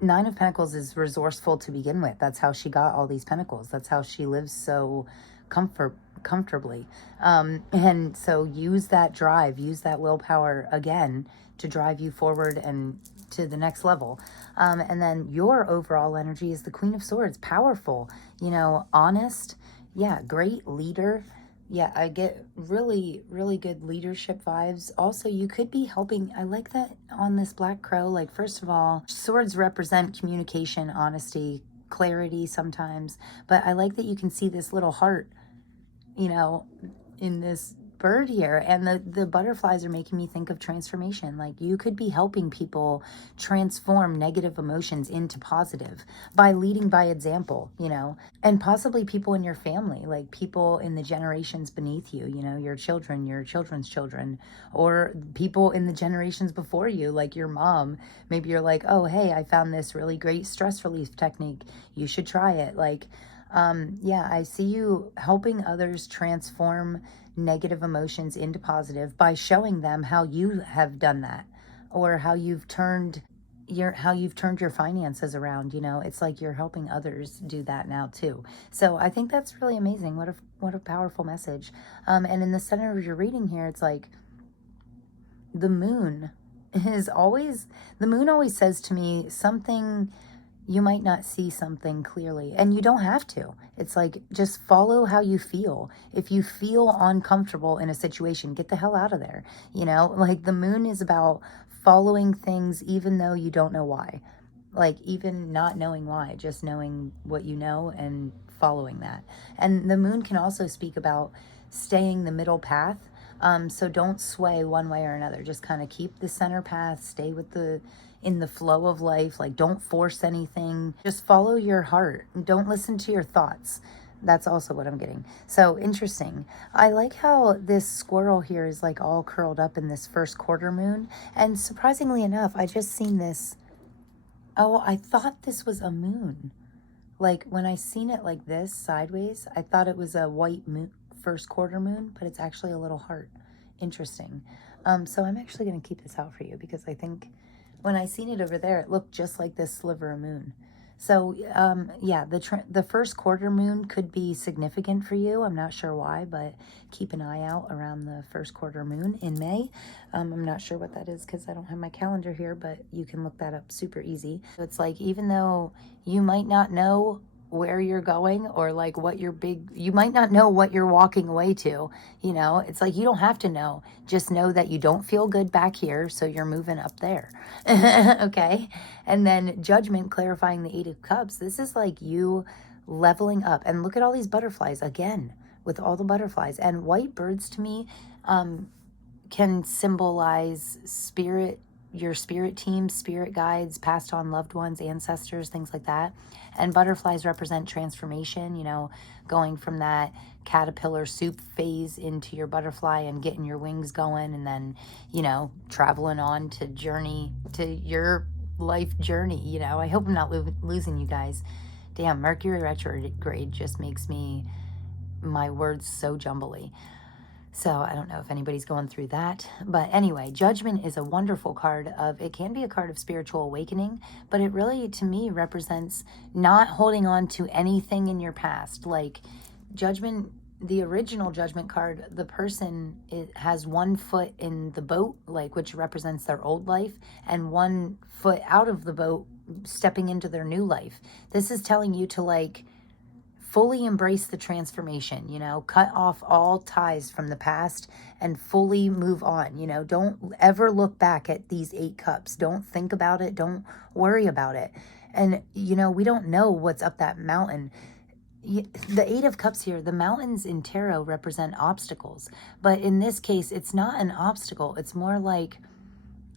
9 of Pentacles is resourceful to begin with. That's how she got all these pentacles. That's how she lives so comfortably. And so use that drive, use that willpower again to drive you forward and to the next level. And then your overall energy is the Queen of Swords, powerful, you know, honest. Yeah, great leader. Yeah, I get really, really good leadership vibes. Also, you could be helping. I like that on this Black Crow. Like, first of all, swords represent communication, honesty, clarity sometimes. But I like that you can see this little heart, you know, in this bird here, and the butterflies are making me think of transformation. Like, you could be helping people transform negative emotions into positive by leading by example, you know, and possibly people in your family, like people in the generations beneath you, you know, your children, your children's children, or people in the generations before you, like your mom. Maybe you're like, oh, hey, I found this really great stress relief technique. You should try it. Like, yeah, I see you helping others transform negative emotions into positive by showing them how you have done that, or how you've turned your finances around. You know, it's like you're helping others do that now too. So I think that's really amazing. What a powerful message. And in the center of your reading here, it's like the moon the moon always says to me something. You might not see something clearly, and you don't have to. It's like, just follow how you feel. If you feel uncomfortable in a situation, get the hell out of there. You know, like, the moon is about following things even though you don't know why. Like, even not knowing why, just knowing what you know and following that. And the moon can also speak about staying the middle path. So don't sway one way or another. Just kind of keep the center path, stay in the flow of life. Like, don't force anything. Just follow your heart. Don't listen to your thoughts. That's also what I'm getting. So interesting. I like how this squirrel here is like all curled up in this first quarter moon. And surprisingly enough, I just seen this. Oh, I thought this was a moon. Like, when I seen it like this sideways, I thought it was a white moon, first quarter moon, but it's actually a little heart. Interesting. So I'm actually going to keep this out for you, because I think when I seen it over there, it looked just like this sliver of moon. So yeah, the first quarter moon could be significant for you. I'm not sure why, but keep an eye out around the first quarter moon in May. I'm not sure what that is because I don't have my calendar here, but you can look that up super easy. So it's like, even though you might not know where you're going, or like you might not know what you're walking away to, you know, it's like, you don't have to know. Just know that you don't feel good back here, so you're moving up there. Okay. And then Judgment, clarifying the 8 of Cups. This is like you leveling up. And look at all these butterflies again, with all the butterflies. And white birds to me can symbolize spirit, your spirit team, spirit guides, passed on loved ones, ancestors, things like that. And butterflies represent transformation, you know, going from that caterpillar soup phase into your butterfly and getting your wings going, and then, you know, traveling on to your life journey. You know, I hope I'm not losing you guys. Damn, Mercury retrograde just makes my words so jumbly. So I don't know if anybody's going through that. But anyway, Judgment is a wonderful card it can be a card of spiritual awakening, but it really, to me, represents not holding on to anything in your past. Like, Judgment, the original Judgment card, the person has one foot in the boat, like, which represents their old life, and one foot out of the boat, stepping into their new life. This is telling you to, like, fully embrace the transformation, you know, cut off all ties from the past and fully move on. You know, don't ever look back at these 8 cups. Don't think about it. Don't worry about it. And, you know, we don't know what's up that mountain. The 8 of Cups here, the mountains in tarot represent obstacles. But in this case, it's not an obstacle. It's more like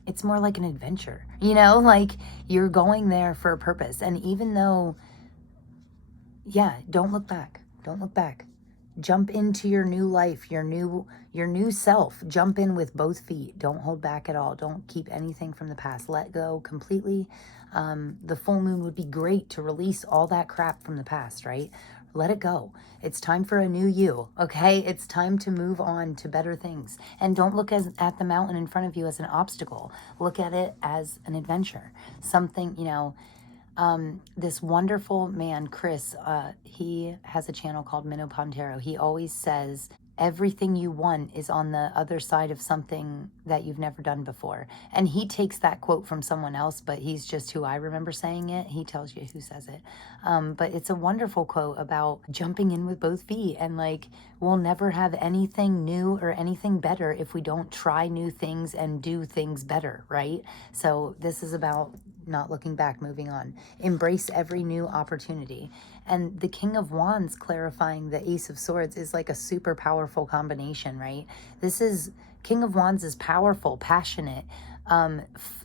an adventure, you know, like you're going there for a purpose. And even though, yeah, don't look back. Don't look back. Jump into your new life, your new self. Jump in with both feet. Don't hold back at all. Don't keep anything from the past. Let go completely. The full moon would be great to release all that crap from the past, right? Let it go. It's time for a new you, okay? It's time to move on to better things. And don't look at the mountain in front of you as an obstacle. Look at it as an adventure. Something, you know, this wonderful man, Chris, he has a channel called Minnow Pontero. He always says, everything you want is on the other side of something that you've never done before. And he takes that quote from someone else, but he's just who I remember saying it. He tells you who says it. But it's a wonderful quote about jumping in with both feet, and like, we'll never have anything new or anything better if we don't try new things and do things better, right? So this is about not looking back, moving on. Embrace every new opportunity. And the King of Wands clarifying the Ace of Swords is like a super powerful combination, right? This is, King of Wands is powerful, passionate,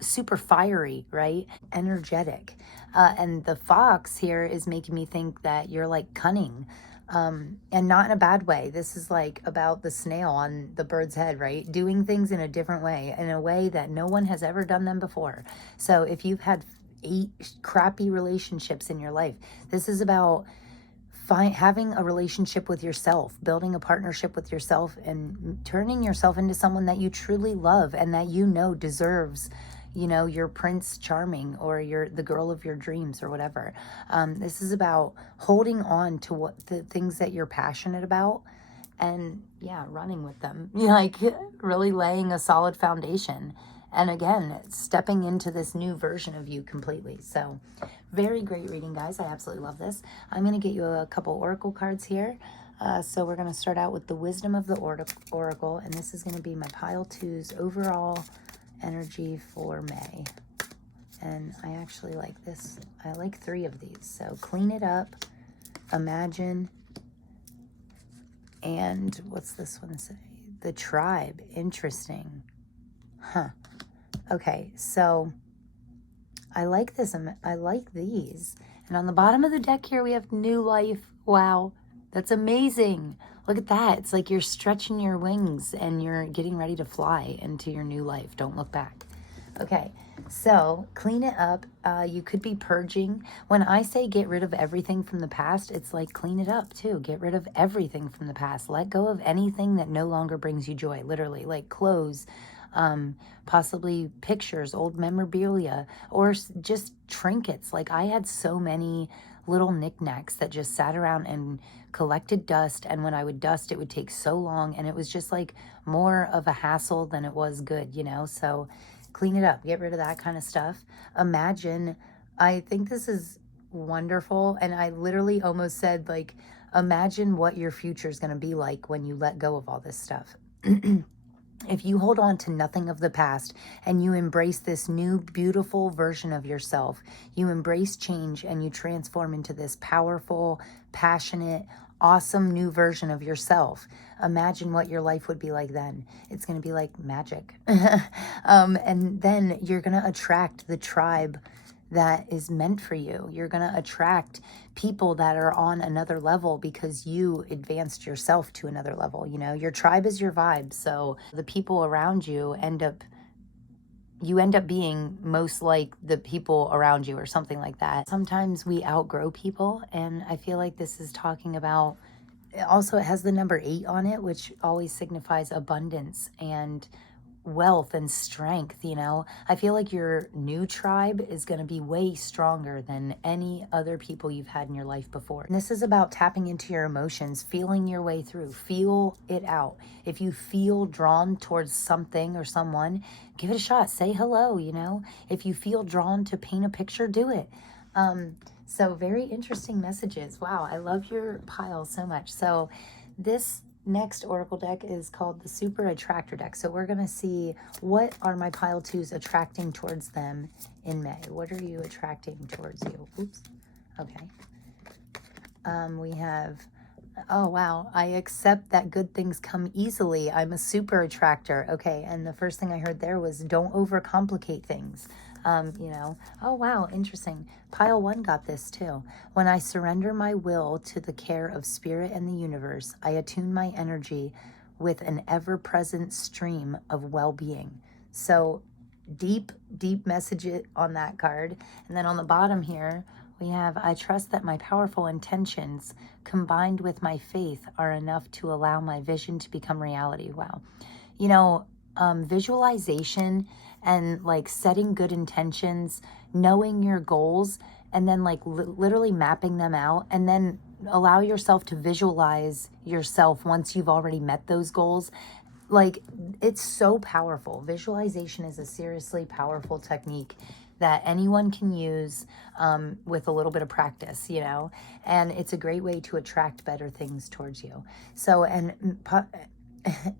super fiery, right? Energetic. And the fox here is making me think that you're like cunning, and not in a bad way. This is like about the snail on the bird's head, right? Doing things in a different way, in a way that no one has ever done them before. So if you've had 8 crappy relationships in your life, this is about having a relationship with yourself, building a partnership with yourself, and turning yourself into someone that you truly love and that you know deserves, you know, your Prince Charming or the girl of your dreams or whatever. This is about holding on to what the things that you're passionate about and, yeah, running with them, like really laying a solid foundation. And again, stepping into this new version of you completely. So very great reading, guys. I absolutely love this. I'm going to get you a couple oracle cards here. So we're going to start out with the Wisdom of the Oracle. And this is going to be my pile 2's overall energy for May. And I actually like this. I like 3 of these. So clean it up, imagine, and what's this one say? The tribe. Interesting. Huh. Okay, so I like this. I like these. And on the bottom of the deck here, we have new life. Wow, that's amazing. Look at that. It's like you're stretching your wings and you're getting ready to fly into your new life. Don't look back. Okay, so clean it up. You could be purging. When I say get rid of everything from the past, it's like clean it up too. Get rid of everything from the past. Let go of anything that no longer brings you joy, literally, like clothes, possibly pictures, old memorabilia, or just trinkets. Like I had so many little knickknacks that just sat around and collected dust, and when I would dust, it would take so long, and it was just like more of a hassle than it was good, you know? So clean it up, get rid of that kind of stuff. Imagine, I think this is wonderful, and I literally almost said, like, imagine what your future is going to be like when you let go of all this stuff. If you hold on to nothing of the past and you embrace this new beautiful version of yourself, you embrace change and you transform into this powerful, passionate, awesome new version of yourself. Imagine what your life would be like then. It's going to be like magic. And then you're going to attract the tribe that is meant for you. You're going to attract people that are on another level because you advanced yourself to another level. You know, your tribe is your vibe. So the people around you end up being most like the people around you or something like that. Sometimes we outgrow people, and I feel like this is talking about, also it has the number 8 on it, which always signifies abundance and wealth and strength. You know, I feel like your new tribe is going to be way stronger than any other people you've had in your life before. And this is about tapping into your emotions, feeling your way through, feel it out. If you feel drawn towards something or someone, give it a shot, say hello. You know, if you feel drawn to paint a picture, do it. So very interesting messages. Wow, I love your pile so much. So this next oracle deck is called the Super Attractor deck. So we're going to see, what are my pile 2s attracting towards them in May? What are you attracting towards you? Oops. Okay. We have, oh wow, I accept that good things come easily. I'm a super attractor. Okay, and the first thing I heard there was don't overcomplicate things. You know, oh wow, interesting. Pile 1 got this too. When I surrender my will to the care of spirit and the universe, I attune my energy with an ever-present stream of well-being. So deep, deep message on that card. And then on the bottom here, we have, I trust that my powerful intentions combined with my faith are enough to allow my vision to become reality. Wow. You know, visualization and like setting good intentions, knowing your goals, and then like literally mapping them out, and then allow yourself to visualize yourself once you've already met those goals. Like, it's so powerful. Visualization is a seriously powerful technique that anyone can use with a little bit of practice, you know, and it's a great way to attract better things towards you. So, and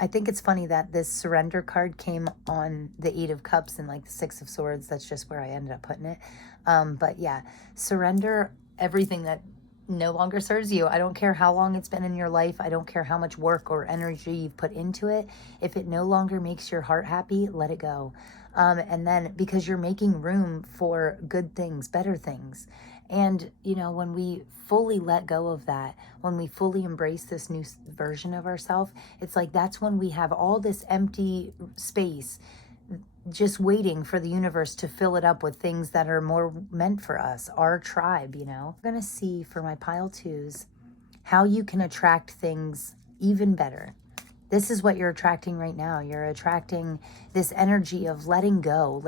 I think it's funny that this surrender card came on the Eight of Cups and like the Six of Swords. That's just where I ended up putting it. But yeah, surrender everything that no longer serves you. I don't care how long it's been in your life. I don't care how much work or energy you've put into it. If it no longer makes your heart happy, let it go. And then because you're making room for good things, better things. And, you know, when we fully let go of that, when we fully embrace this new version of ourselves, it's like that's when we have all this empty space just waiting for the universe to fill it up with things that are more meant for us, our tribe, you know. I'm going to see for my pile twos how you can attract things even better. This is what you're attracting right now. You're attracting this energy of letting go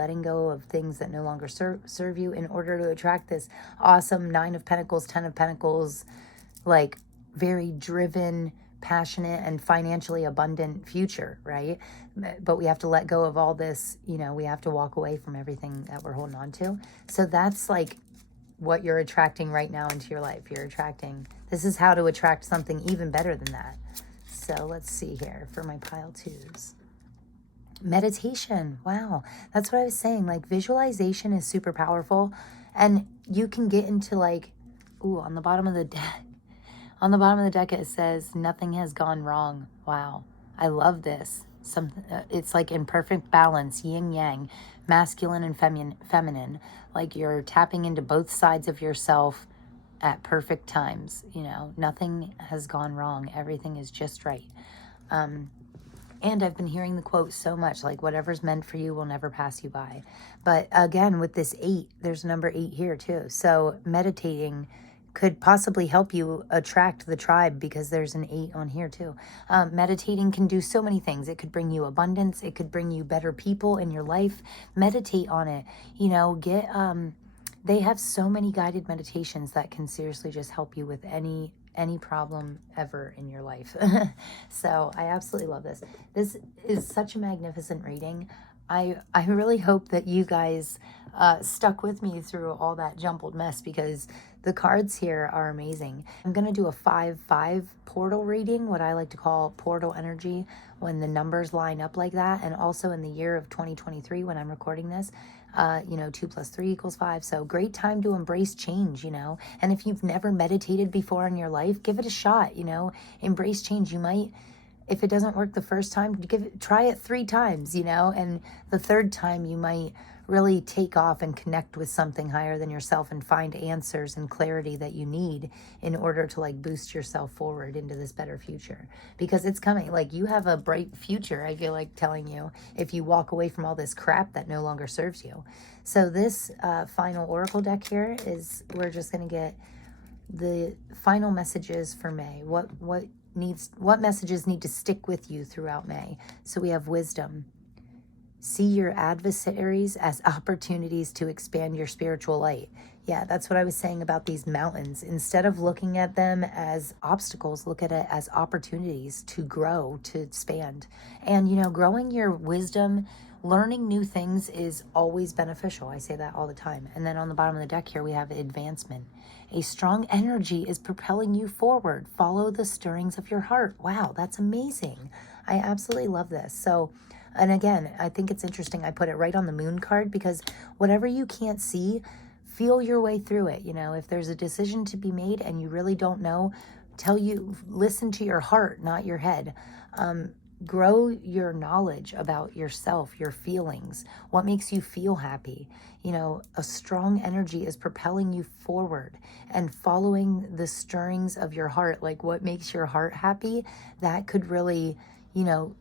of things that no longer serve you in order to attract this awesome Nine of Pentacles, Ten of Pentacles, like very driven, passionate, and financially abundant future, right? But we have to let go of all this, you know, we have to walk away from everything that we're holding on to. So that's like what you're attracting right now into your life. You're attracting, this is how to attract something even better than that. So let's see here for my pile twos. Meditation. Wow. That's what I was saying. Like visualization is super powerful. And you can get into like, ooh, on the bottom of the deck. On the bottom of the deck it says, nothing has gone wrong. Wow. I love this. It's like in perfect balance, yin yang, masculine and feminine. Like you're tapping into both sides of yourself at perfect times. You know, nothing has gone wrong. Everything is just right. And I've been hearing the quote so much, like whatever's meant for you will never pass you by. But again, with this 8, there's number 8 here too. So meditating could possibly help you attract the tribe because there's an 8 on here too. Meditating can do so many things. It could bring you abundance. It could bring you better people in your life. Meditate on it. You know, they have so many guided meditations that can seriously just help you with any problem ever in your life. So I absolutely love this. This is such a magnificent reading. I really hope that you guys stuck with me through all that jumbled mess because the cards here are amazing. I'm going to do a 5-5 portal reading, what I like to call portal energy, when the numbers line up like that. And also in the year of 2023 when I'm recording this, you know, 2 + 3 = 5. So great time to embrace change, you know. And if you've never meditated before in your life, give it a shot, you know. Embrace change. You might, if it doesn't work the first time, try it 3 times, you know. And the third time you might really take off and connect with something higher than yourself and find answers and clarity that you need in order to like boost yourself forward into this better future, because it's coming. Like you have a bright future, I feel like telling you, if you walk away from all this crap that no longer serves you. So this final oracle deck here is, we're just going to get the final messages for May. What messages need to stick with you throughout May? So we have wisdom. See your adversaries as opportunities to expand your spiritual light. Yeah, that's what I was saying about these mountains. Instead of looking at them as obstacles, look at it as opportunities to grow, to expand. And, you know, growing your wisdom, learning new things is always beneficial. I say that all the time. And then on the bottom of the deck here, we have advancement. A strong energy is propelling you forward. Follow the stirrings of your heart. Wow, that's amazing. I absolutely love this. So, and again, I think it's interesting. I put it right on the moon card because whatever you can't see, feel your way through it. You know, if there's a decision to be made and you really don't know, listen to your heart, not your head. Grow your knowledge about yourself, your feelings, what makes you feel happy. You know, a strong energy is propelling you forward and following the stirrings of your heart, like what makes your heart happy, that could really, you know,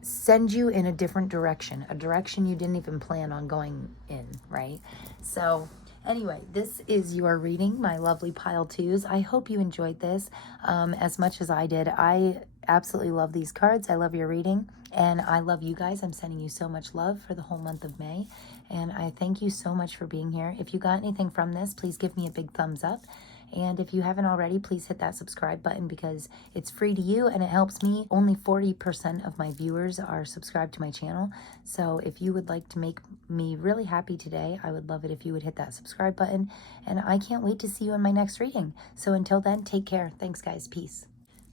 send you in a different direction, a direction you didn't even plan on going in, right? So anyway, this is your reading, my lovely pile twos. I hope you enjoyed this as much as I did. I absolutely love these cards. I love your reading, and I love you guys. I'm sending you so much love for the whole month of May, and I thank you so much for being here. If you got anything from this, please give me a big thumbs up. And if you haven't already, please hit that subscribe button because it's free to you and it helps me. Only 40% of my viewers are subscribed to my channel. So if you would like to make me really happy today, I would love it if you would hit that subscribe button. And I can't wait to see you in my next reading. So until then, take care. Thanks, guys. Peace.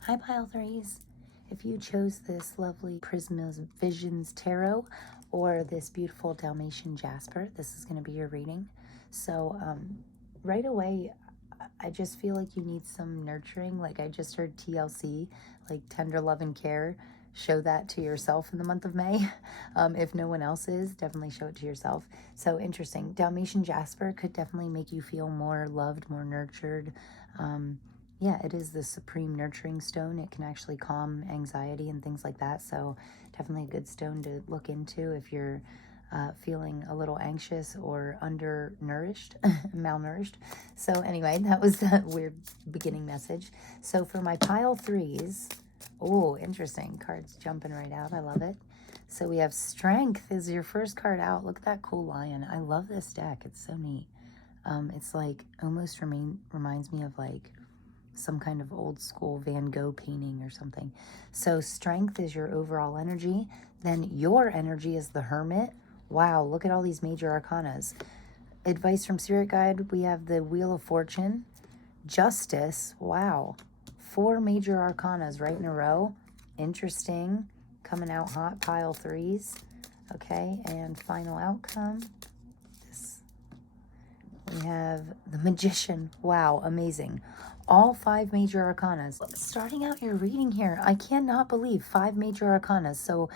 Hi, Pile Threes. if you chose this lovely Prisma's Visions Tarot or this beautiful Dalmation Jasper, this is going to be your reading. So right away, I just feel like you need some nurturing. Like I just heard TLC, like tender love and care. Show that to yourself in the month of May. If no one else is, definitely show it to yourself. So interesting. Dalmatian Jasper could definitely make you feel more loved, more nurtured. Yeah, it is the supreme nurturing stone. It can actually calm anxiety and things like that. So definitely a good stone to look into if you're feeling a little anxious or undernourished, malnourished. So anyway, that was a weird beginning message. So for my pile threes, oh, interesting. Cards jumping right out. I love it. So we have Strength is your first card out. Look at that cool lion. I love this deck. It's so neat. It's like almost reminds me of like some kind of old school Van Gogh painting or something. So Strength is your overall energy. Then your energy is the Hermit. Wow, look at all these major arcanas. Advice from Spirit Guide, we have the Wheel of Fortune. Justice, wow. 4 major arcanas right in a row. Interesting. Coming out hot, pile threes. Okay, and final outcome. We have the Magician. Wow, amazing. All 5 major arcanas. Starting out your reading here, I cannot believe 5 major arcanas. So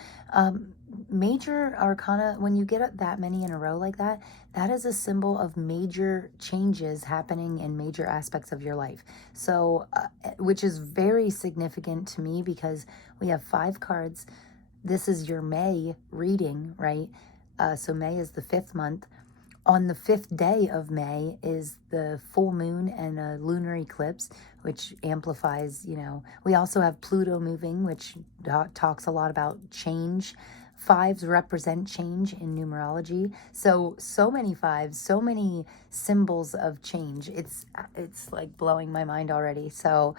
major arcana, when you get that many in a row like that, that is a symbol of major changes happening in major aspects of your life. So, which is very significant to me because we have 5 cards. This is your May reading, right? So May is the 5th month. On the 5th day of May is the full moon and a lunar eclipse, which amplifies, you know. We also have Pluto moving, which talks a lot about change. 5s represent change in numerology. So many 5s, so many symbols of change. It's like blowing my mind already. So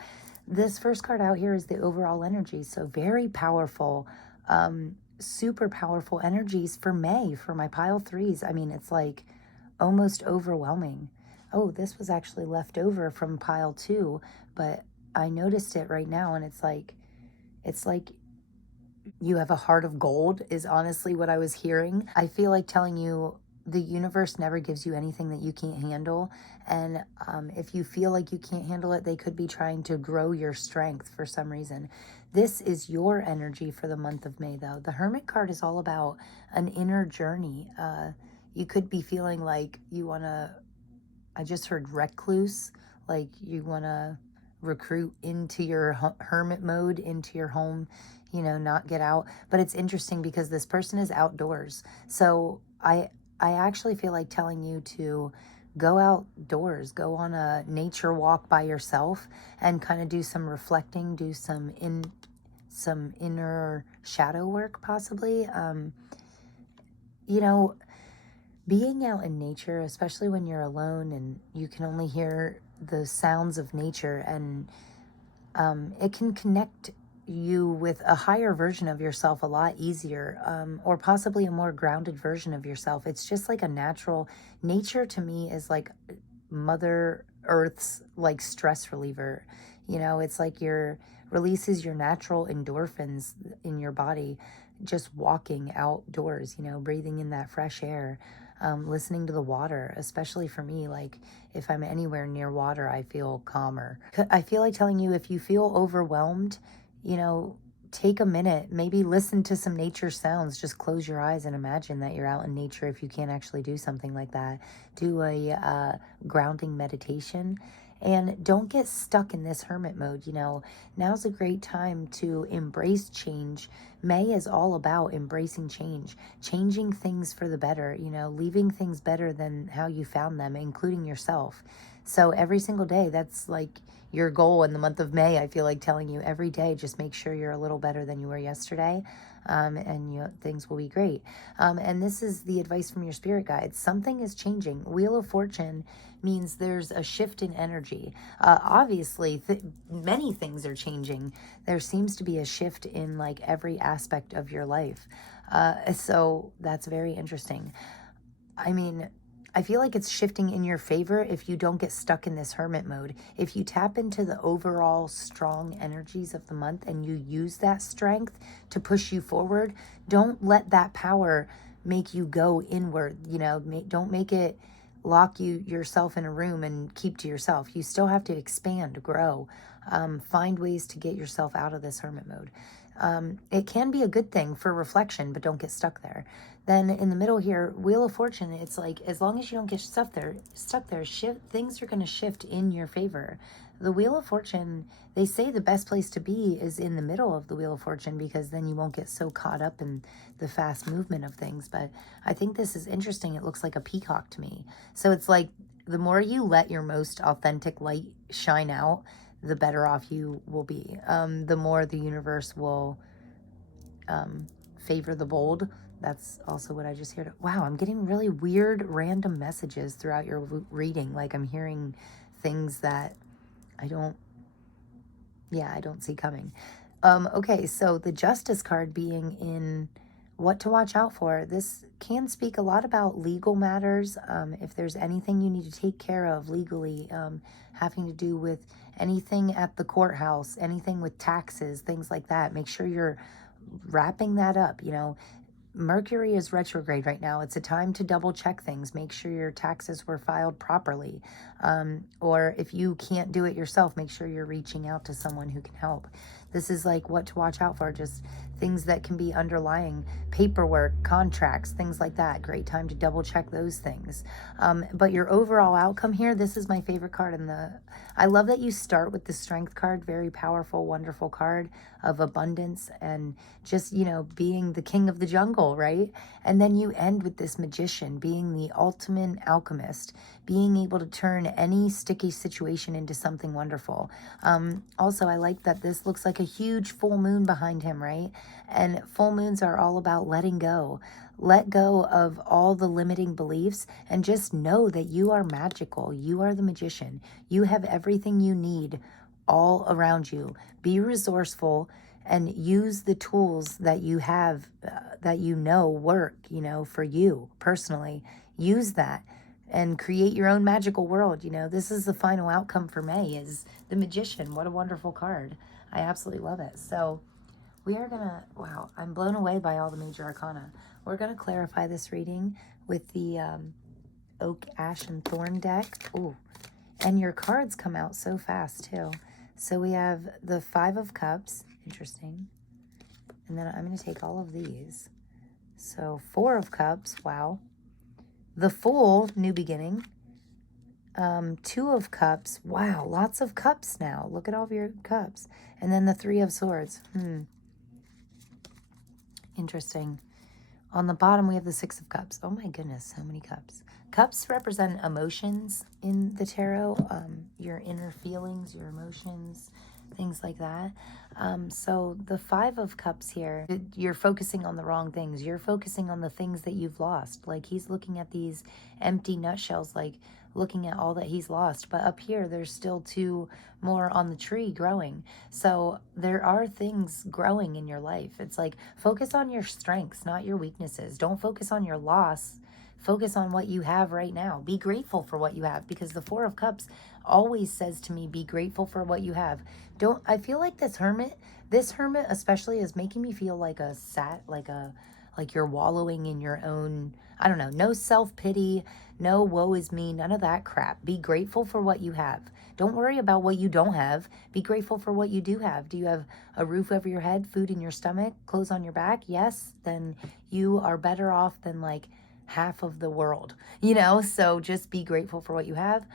this first card out here is the overall energy. So very powerful, super powerful energies for May, for my pile threes. I mean, it's like almost overwhelming. Oh, this was actually left over from pile 2, but I noticed it right now, and it's like you have a heart of gold is honestly what I was hearing. I feel like telling you the universe never gives you anything that you can't handle, and if you feel like you can't handle it, they could be trying to grow your strength for some reason. This is your energy for the month of May, though. The Hermit card is all about an inner journey. You could be feeling like you want to, I just heard recluse, like you want to recruit into your hermit mode, into your home, you know, not get out. But it's interesting because this person is outdoors. So I actually feel like telling you to go outdoors, go on a nature walk by yourself and kind of do some reflecting, do some inner shadow work possibly. You know, being out in nature, especially when you're alone and you can only hear the sounds of nature, and it can connect you with a higher version of yourself a lot easier, or possibly a more grounded version of yourself. It's just like a natural nature to me is like Mother Earth's like stress reliever. You know, it's like releases your natural endorphins in your body just walking outdoors, you know, breathing in that fresh air. Listening to the water, especially for me, like if I'm anywhere near water, I feel calmer. I feel like telling you, if you feel overwhelmed, you know, take a minute, maybe listen to some nature sounds. Just close your eyes and imagine that you're out in nature if you can't actually do something like that. Do a grounding meditation. And don't get stuck in this hermit mode. You know, now's a great time to embrace change. May is all about embracing change, changing things for the better, you know, leaving things better than how you found them, including yourself. So every single day, that's like your goal in the month of May. I feel like telling you every day, just make sure you're a little better than you were yesterday. And things will be great. And this is the advice from your spirit guides. Something is changing. Wheel of Fortune means there's a shift in energy. Obviously, many things are changing. There seems to be a shift in like every aspect of your life. So that's very interesting. I mean, I feel like it's shifting in your favor if you don't get stuck in this hermit mode. If you tap into the overall strong energies of the month and you use that strength to push you forward, don't let that power make you go inward. You know, don't make it lock yourself in a room and keep to yourself. You still have to expand, grow, find ways to get yourself out of this hermit mode. It can be a good thing for reflection, but don't get stuck there. Then in the middle here, Wheel of Fortune, it's like, as long as you don't get stuck there, things are going to shift in your favor. The Wheel of Fortune, they say the best place to be is in the middle of the Wheel of Fortune, because then you won't get so caught up in the fast movement of things. But I think this is interesting. It looks like a peacock to me. So it's like, the more you let your most authentic light shine out, the better off you will be. The more the universe will favor the bold. That's also what I just heard. Wow, I'm getting really weird random messages throughout your reading. Like I'm hearing things that I don't see coming. Okay, so the Justice card being in what to watch out for. This can speak a lot about legal matters. If there's anything you need to take care of legally, having to do with anything at the courthouse, anything with taxes, things like that, make sure you're wrapping that up. You know, Mercury is retrograde right now. It's a time to double check things. Make sure your taxes were filed properly. Or if you can't do it yourself, make sure you're reaching out to someone who can help. This is like what to watch out for, just things that can be underlying paperwork, contracts, things like that. Great time to double check those things. But your overall outcome here, this is my favorite card in I love that you start with the Strength card, very powerful, wonderful card of abundance and just, you know, being the king of the jungle, right? And then you end with this Magician, being the ultimate alchemist, being able to turn any sticky situation into something wonderful. Also, I like that this looks like a huge full moon behind him, right? And full moons are all about letting go. Let go of all the limiting beliefs and just know that you are magical. You are the magician. You have everything you need all around you. Be resourceful and use the tools that you have, that you know work, you know, for you personally. Use that and create your own magical world. You know, this is the final outcome for May, is the Magician. What a wonderful card. I absolutely love it. So we are gonna, wow, I'm blown away by all the major arcana. We're gonna clarify this reading with the Oak, Ash, and Thorn deck. Ooh, and your cards come out so fast too. So we have the Five of Cups, interesting. And then I'm gonna take all of these. So Four of Cups, wow. The Fool, new beginning. Two of Cups, wow, lots of cups now. Look at all of your cups. And then the Three of Swords, interesting. On the bottom, we have the Six of Cups. Oh my goodness, so many cups. Cups represent emotions in the tarot, your inner feelings, your emotions, things like that. So the Five of Cups here, you're focusing on the wrong things. You're focusing on the things that you've lost. Like he's looking at these empty nutshells, like looking at all that he's lost. But up here, there's still two more on the tree growing. So there are things growing in your life. It's like, focus on your strengths, not your weaknesses. Don't focus on your loss. Focus on what you have right now. Be grateful for what you have, because the Four of Cups always says to me, be grateful for what you have. I feel like this hermit especially is making me feel like like you're wallowing in your own, I don't know, no self-pity, no woe is me, none of that crap. Be grateful for what you have. Don't worry about what you don't have. Be grateful for what you do have. Do you have a roof over your head, food in your stomach, clothes on your back? Yes, then you are better off than like half of the world, you know? So just be grateful for what you have.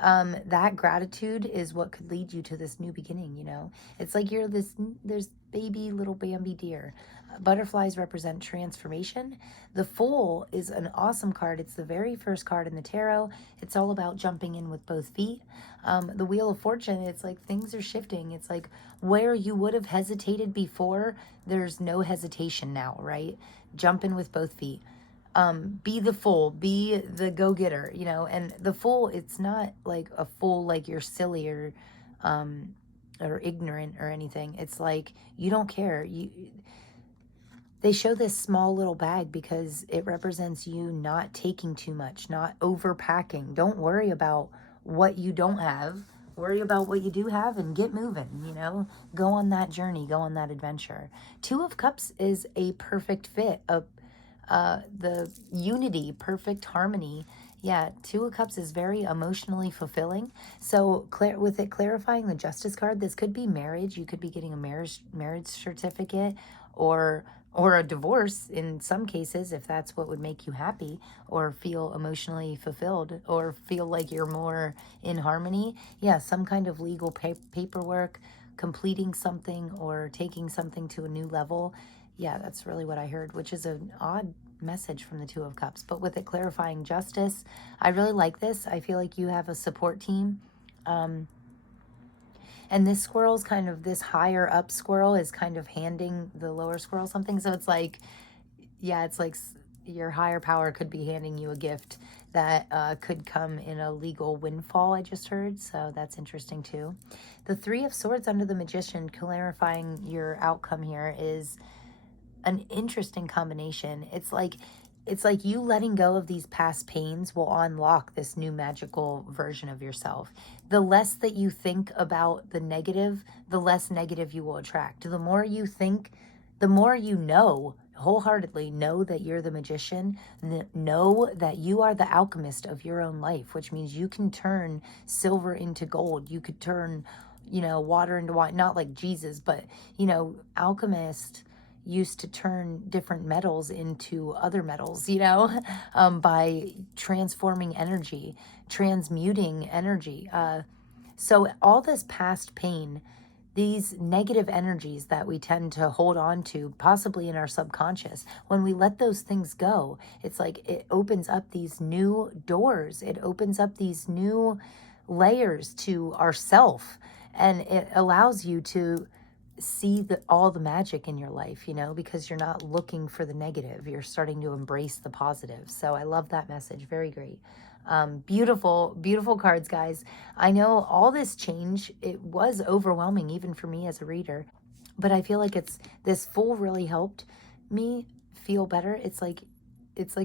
That gratitude is what could lead you to this new beginning, you know? It's like there's baby little Bambi deer. Butterflies represent transformation. The Fool is an awesome card. It's the very first card in the tarot. It's all about jumping in with both feet. The Wheel of Fortune, it's like things are shifting. It's like where you would have hesitated before, there's no hesitation now, right? Jump in with both feet. Be the fool, be the go-getter, you know. And the Fool, it's not like a fool like you're silly or ignorant or anything. It's like you don't care. they show this small little bag because it represents you not taking too much, not overpacking. Don't worry about what you don't have. Worry about what you do have and get moving, you know? Go on that journey, go on that adventure. Two of Cups is a perfect fit, the unity, perfect harmony. Yeah, Two of Cups is very emotionally fulfilling. So with it clarifying the Justice card, this could be marriage. You could be getting a marriage certificate, or a divorce in some cases, if that's what would make you happy or feel emotionally fulfilled or feel like you're more in harmony. Yeah, some kind of legal paperwork, completing something or taking something to a new level. Yeah, that's really what I heard, which is an odd message from the Two of Cups. But with it clarifying justice, I really like this. I feel like you have a support team. And this squirrel's kind of, this higher up squirrel is kind of handing the lower squirrel something. So it's like, yeah, it's like your higher power could be handing you a gift that could come in a legal windfall, I just heard. So that's interesting too. The Three of Swords under the Magician, clarifying your outcome here, is an interesting combination. It's like you letting go of these past pains will unlock this new magical version of yourself. The less that you think about the negative, the less negative you will attract. The more you think, the more you know, wholeheartedly know that you're the magician, know that you are the alchemist of your own life, which means you can turn silver into gold. You could turn, water into wine, not like Jesus, but, alchemist used to turn different metals into other metals, by transforming energy, transmuting energy. So all this past pain, these negative energies that we tend to hold on to, possibly in our subconscious, when we let those things go, it's like it opens up these new doors. It opens up these new layers to ourself, and it allows you to see all the magic in your life, because you're not looking for the negative. You're starting to embrace the positive. So I love that message. Very great. Beautiful, beautiful cards, guys. I know all this change, it was overwhelming even for me as a reader, but I feel like this full really helped me feel better. It's like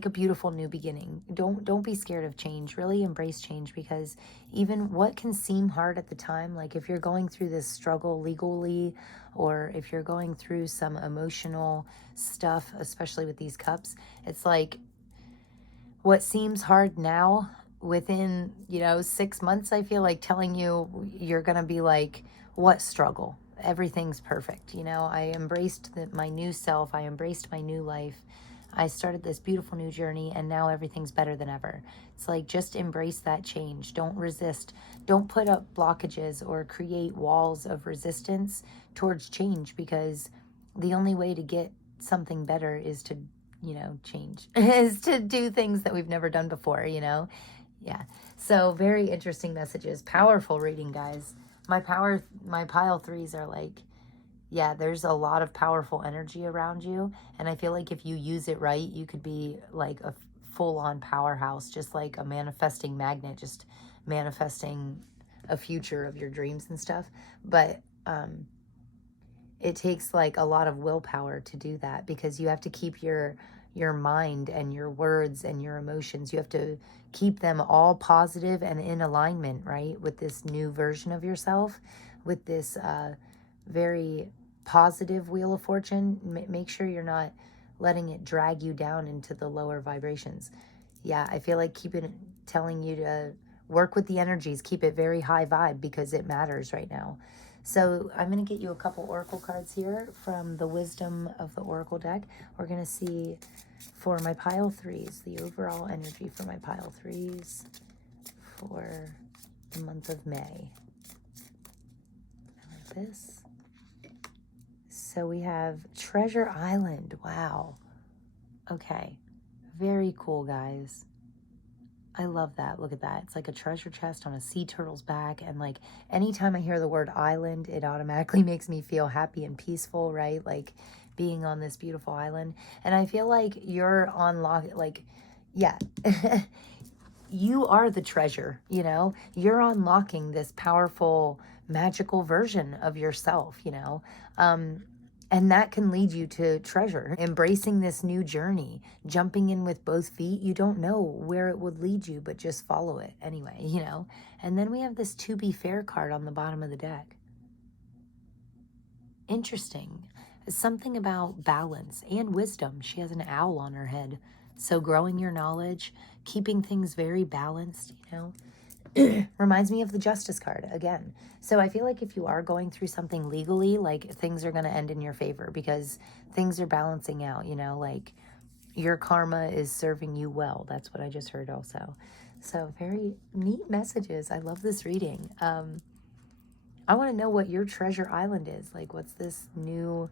a beautiful new beginning. Don't be scared of change. Really embrace change, because even what can seem hard at the time, like if you're going through this struggle legally, or if you're going through some emotional stuff, especially with these cups, it's like what seems hard now, within 6 months, I feel like telling you, you're gonna be like, what struggle? Everything's perfect. I embraced my new self. I embraced my new life. I started this beautiful new journey, and now everything's better than ever. It's like, just embrace that change. Don't resist. Don't put up blockages or create walls of resistance towards change, because the only way to get something better is to, change, is to do things that we've never done before, Yeah. So very interesting messages. Powerful reading, guys. My pile threes are like, yeah, there's a lot of powerful energy around you. And I feel like if you use it right, you could be like a full-on powerhouse, just like a manifesting magnet, just manifesting a future of your dreams and stuff. But it takes like a lot of willpower to do that, because you have to keep your mind and your words and your emotions, you have to keep them all positive and in alignment, right, with this new version of yourself, with this very positive Wheel of Fortune. Make sure you're not letting it drag you down into the lower vibrations. Yeah, I feel like telling you to work with the energies, keep it very high vibe, because it matters right now. So I'm going to get you a couple oracle cards here from the Wisdom of the Oracle deck. We're going to see for my pile threes, the overall energy for my pile threes for the month of May. Like this. So we have Treasure Island. Wow. Okay. Very cool, guys. I love that. Look at that. It's like a treasure chest on a sea turtle's back. And like anytime I hear the word island, it automatically makes me feel happy and peaceful, right? Like being on this beautiful island. And I feel like you're on yeah, you are the treasure, you're unlocking this powerful, magical version of yourself, And that can lead you to treasure, embracing this new journey, jumping in with both feet. You don't know where it would lead you, but just follow it anyway, you know? And then we have this to be fair card on the bottom of the deck. Interesting. Something about balance and wisdom. She has an owl on her head. So growing your knowledge, keeping things very balanced, you know? Reminds me of the Justice card again. So I feel like if you are going through something legally, like things are going to end in your favor because things are balancing out, you know, like your karma is serving you well. That's what I just heard also. So very neat messages. I love this reading. I want to know what your treasure island is. Like, what's this new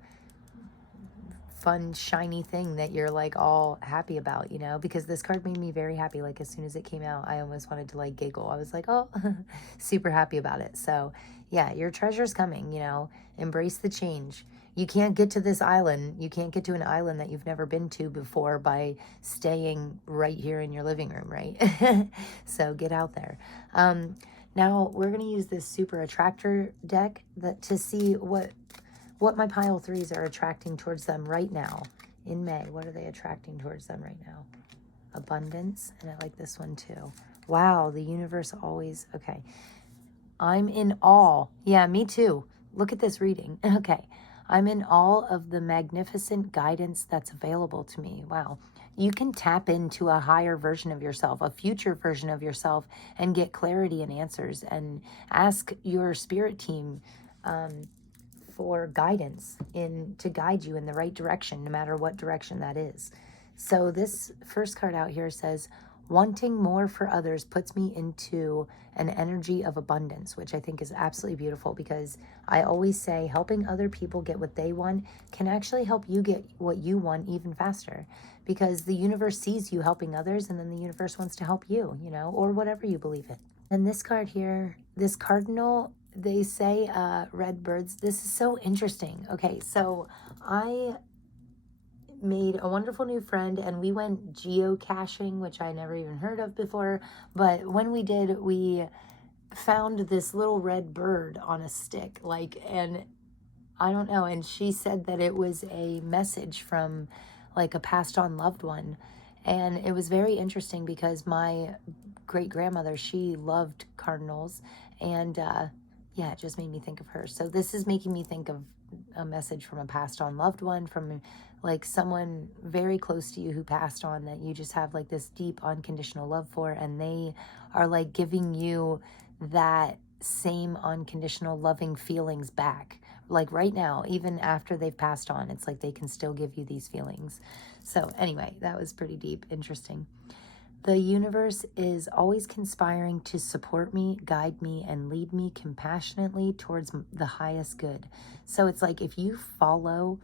fun shiny thing that you're like all happy about, you know? Because this card made me very happy. Like as soon as it came out, I almost wanted to like giggle. I was like, oh, super happy about it. So yeah, your treasure's coming, you know? Embrace the change. You can't get to this island. You can't get to an island that you've never been to before by staying right here in your living room, right? So get out there. Now we're going to use this super attractor deck to see what my pile threes are attracting towards them right now in May. What are they attracting towards them right now? Abundance. And I like this one too. Wow, the universe always, okay. I'm in awe. Yeah, me too. Look at this reading. Okay. I'm in awe of the magnificent guidance that's available to me. Wow. You can tap into a higher version of yourself, a future version of yourself, and get clarity and answers, and ask your spirit team for guidance to guide you in the right direction, no matter what direction that is. So this first card out here says, wanting more for others puts me into an energy of abundance, which I think is absolutely beautiful, because I always say helping other people get what they want can actually help you get what you want even faster, because the universe sees you helping others, and then the universe wants to help you, you know, or whatever you believe in. And this card here, this cardinal, they say red birds. This is so interesting. Okay, so I made a wonderful new friend and we went geocaching, which I never even heard of before. But when we did, we found this little red bird on a stick, like, and I don't know. And she said that it was a message from like a passed on loved one. And it was very interesting because my great grandmother, she loved cardinals, and yeah, it just made me think of her. So this is making me think of a message from a passed on loved one, from like someone very close to you who passed on, that you just have like this deep unconditional love for, and they are like giving you that same unconditional loving feelings back. Like right now, even after they've passed on, it's like they can still give you these feelings. So anyway, that was pretty deep, interesting. The universe is always conspiring to support me, guide me, and lead me compassionately towards the highest good. So it's like if you follow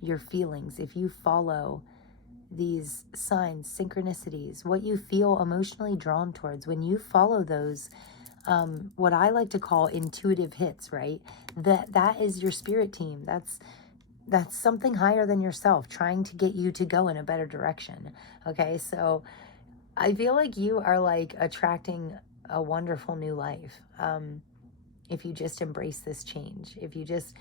your feelings, if you follow these signs, synchronicities, what you feel emotionally drawn towards, when you follow those, what I like to call intuitive hits, right? That is your spirit team. That's something higher than yourself trying to get you to go in a better direction. Okay, so I feel like you are like attracting a wonderful new life. If you just embrace this change, if you just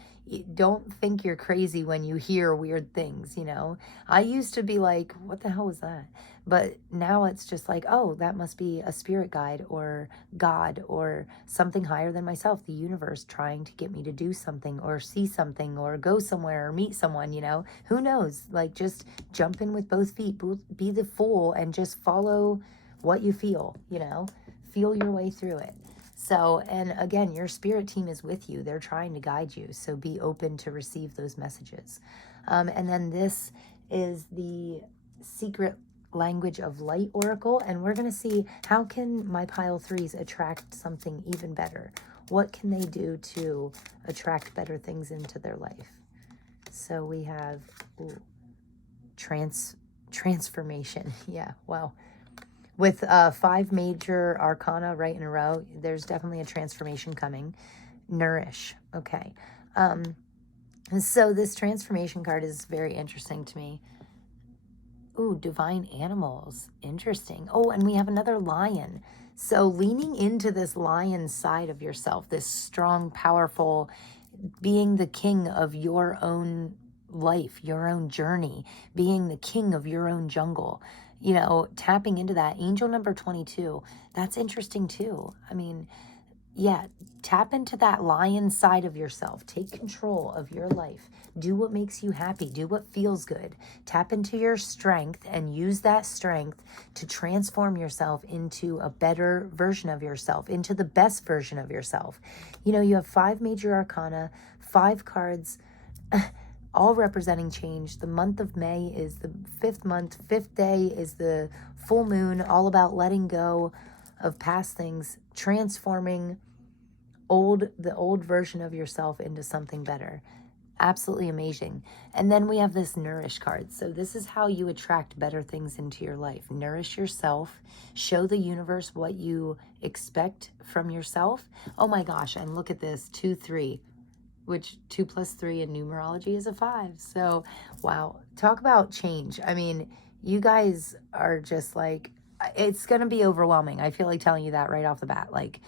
don't think you're crazy when you hear weird things, you know. I used to be like, what the hell was that? But now it's just like, oh, that must be a spirit guide or God or something higher than myself, the universe trying to get me to do something or see something or go somewhere or meet someone, you know. Who knows? Like, just jump in with both feet, be the fool, and just follow what you feel, you know. Feel your way through it. So, and again, your spirit team is with you. They're trying to guide you. So be open to receive those messages. And then this is the secret language of light oracle. And we're going to see, how can my pile threes attract something even better? What can they do to attract better things into their life? So we have transformation. Yeah, wow. With 5 major arcana right in a row, there's definitely a transformation coming. Nourish. Okay. So this transformation card is very interesting to me. Ooh, divine animals. Interesting. Oh, and we have another lion. So leaning into this lion side of yourself, this strong, powerful, being the king of your own life, your own journey, being the king of your own jungle, you know, tapping into that. Angel number 22, that's interesting too. I mean, yeah, tap into that lion side of yourself. Take control of your life. Do what makes you happy. Do what feels good. Tap into your strength and use that strength to transform yourself into a better version of yourself, into the best version of yourself. You know, you have 5 major arcana, 5 cards, all representing change. The month of May is the 5th month. 5th day is the full moon, all about letting go of past things, transforming the old version of yourself into something better. Absolutely amazing. And then we have this nourish card. So this is how you attract better things into your life. Nourish yourself. Show the universe what you expect from yourself. Oh my gosh, and look at this, 2, 3, which 2 plus 3 in numerology is a 5. So wow, talk about change. I mean, you guys are just like, it's going to be overwhelming. I feel like telling you that right off the bat. Like,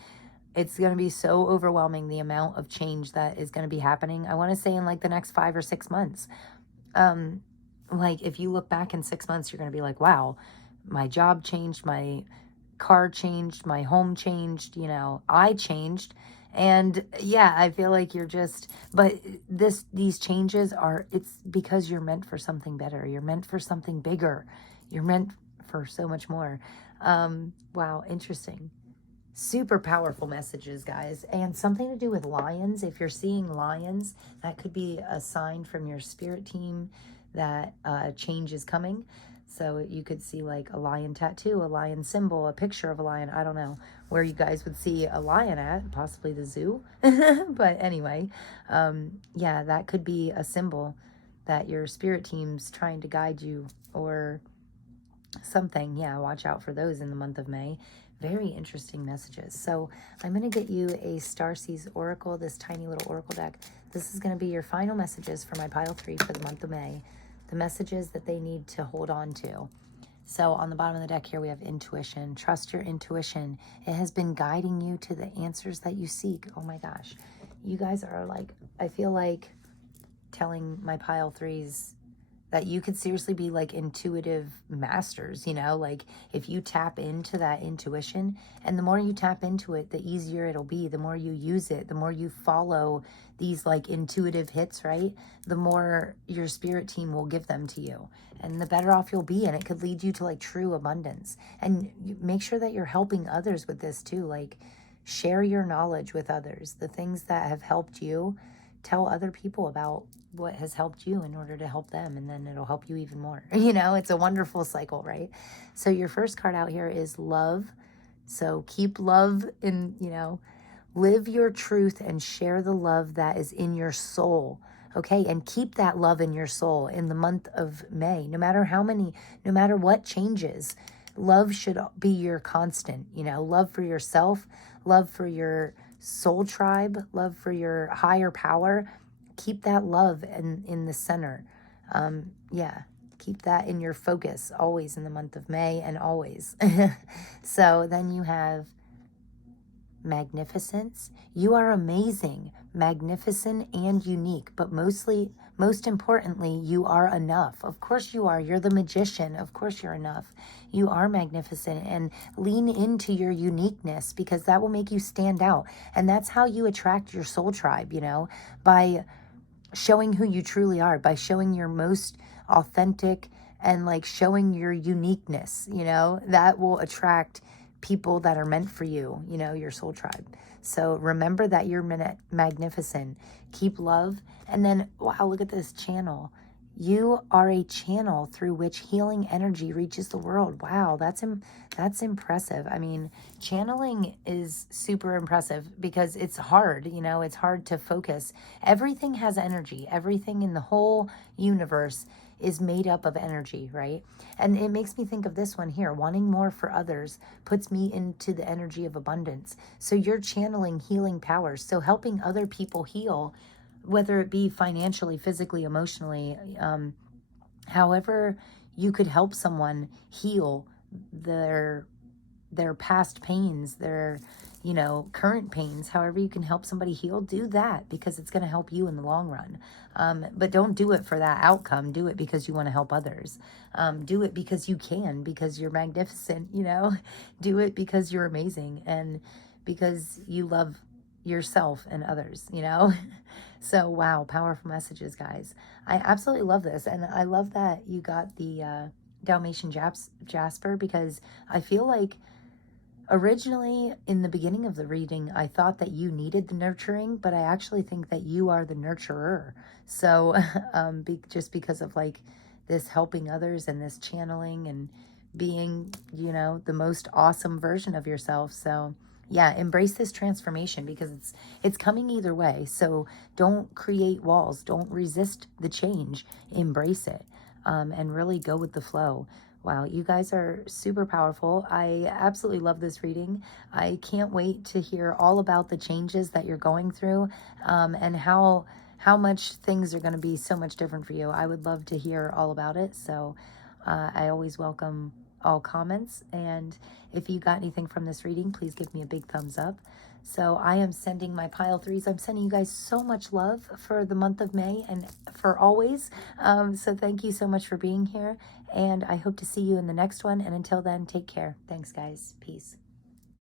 it's going to be so overwhelming, the amount of change that is going to be happening. I want to say in like the next 5 or 6 months. Like if you look back in 6 months, you're going to be like, wow, my job changed, my car changed, my home changed, you know, I changed. And yeah, I feel like you're just, but these changes are, it's because you're meant for something better. You're meant for something bigger. You're meant for so much more. Wow, interesting. Super powerful messages, guys. And something to do with lions. If you're seeing lions, that could be a sign from your spirit team that change is coming. So you could see like a lion tattoo, a lion symbol, a picture of a lion. I don't know where you guys would see a lion at, possibly the zoo. But anyway, yeah, that could be a symbol that your spirit team's trying to guide you or something. Yeah, watch out for those in the month of May. Very interesting messages. So I'm going to get you a Starseeds Oracle, this tiny little Oracle deck. This is going to be your final messages for my pile 3 for the month of May. The messages that they need to hold on to. So on the bottom of the deck here, we have intuition. Trust your intuition. It has been guiding you to the answers that you seek. Oh my gosh. You guys are like, I feel like telling my pile 3s that you could seriously be like intuitive masters, you know, like if you tap into that intuition, and the more you tap into it, the easier it'll be. The more you use it, the more you follow these like intuitive hits, right? The more your spirit team will give them to you, and the better off you'll be. And it could lead you to like true abundance. And make sure that you're helping others with this too. Like share your knowledge with others, the things that have helped you. Tell other people about what has helped you in order to help them, and then it'll help you even more. You know, it's a wonderful cycle, right? So your first card out here is love. So keep love in, you know, live your truth and share the love that is in your soul. Okay, and keep that love in your soul in the month of May. No matter what changes, love should be your constant. You know, love for yourself, love for your soul tribe, love for your higher power. Keep that love in the center. Yeah, keep that in your focus always in the month of May and always. So then you have magnificence. You are amazing, magnificent, and unique, but most importantly, you are enough. Of course you are. You're the magician. Of course you're enough. You are magnificent, and lean into your uniqueness, because that will make you stand out. And that's how you attract your soul tribe, you know, by showing who you truly are, by showing your most authentic and like showing your uniqueness, you know, that will attract people that are meant for you, you know, your soul tribe. So remember that you're magnificent. Keep love. And then, wow, look at this channel. You are a channel through which healing energy reaches the world. Wow, that's impressive. I mean, channeling is super impressive because it's hard, you know, it's hard to focus. Everything has energy. Everything in the whole universe is made up of energy, right? And it makes me think of this one here. Wanting more for others puts me into the energy of abundance. So you're channeling healing powers. So helping other people heal, whether it be financially, physically, emotionally, however you could help someone heal their past pains, their, you know, current pains, however you can help somebody heal, do that, because it's going to help you in the long run. But don't do it for that outcome. Do it because you want to help others. Do it because you can, because you're magnificent, you know. Do it because you're amazing and because you love yourself and others, you know. So, wow, powerful messages, guys. I absolutely love this. And I love that you got the Dalmatian Jasper, because I feel like originally, in the beginning of the reading, I thought that you needed the nurturing, but I actually think that you are the nurturer. So, just because of like this helping others and this channeling and being, you know, the most awesome version of yourself. So, yeah, embrace this transformation, because it's coming either way. So don't create walls. Don't resist the change. Embrace it, and really go with the flow. Wow, you guys are super powerful. I absolutely love this reading. I can't wait to hear all about the changes that you're going through, and how much things are going to be so much different for you. I would love to hear all about it. So I always welcome all comments. And if you got anything from this reading, please give me a big thumbs up. So I am sending my pile threes. I'm sending you guys so much love for the month of May and for always. So thank you so much for being here. And I hope to see you in the next one. And until then, take care. Thanks, guys. Peace.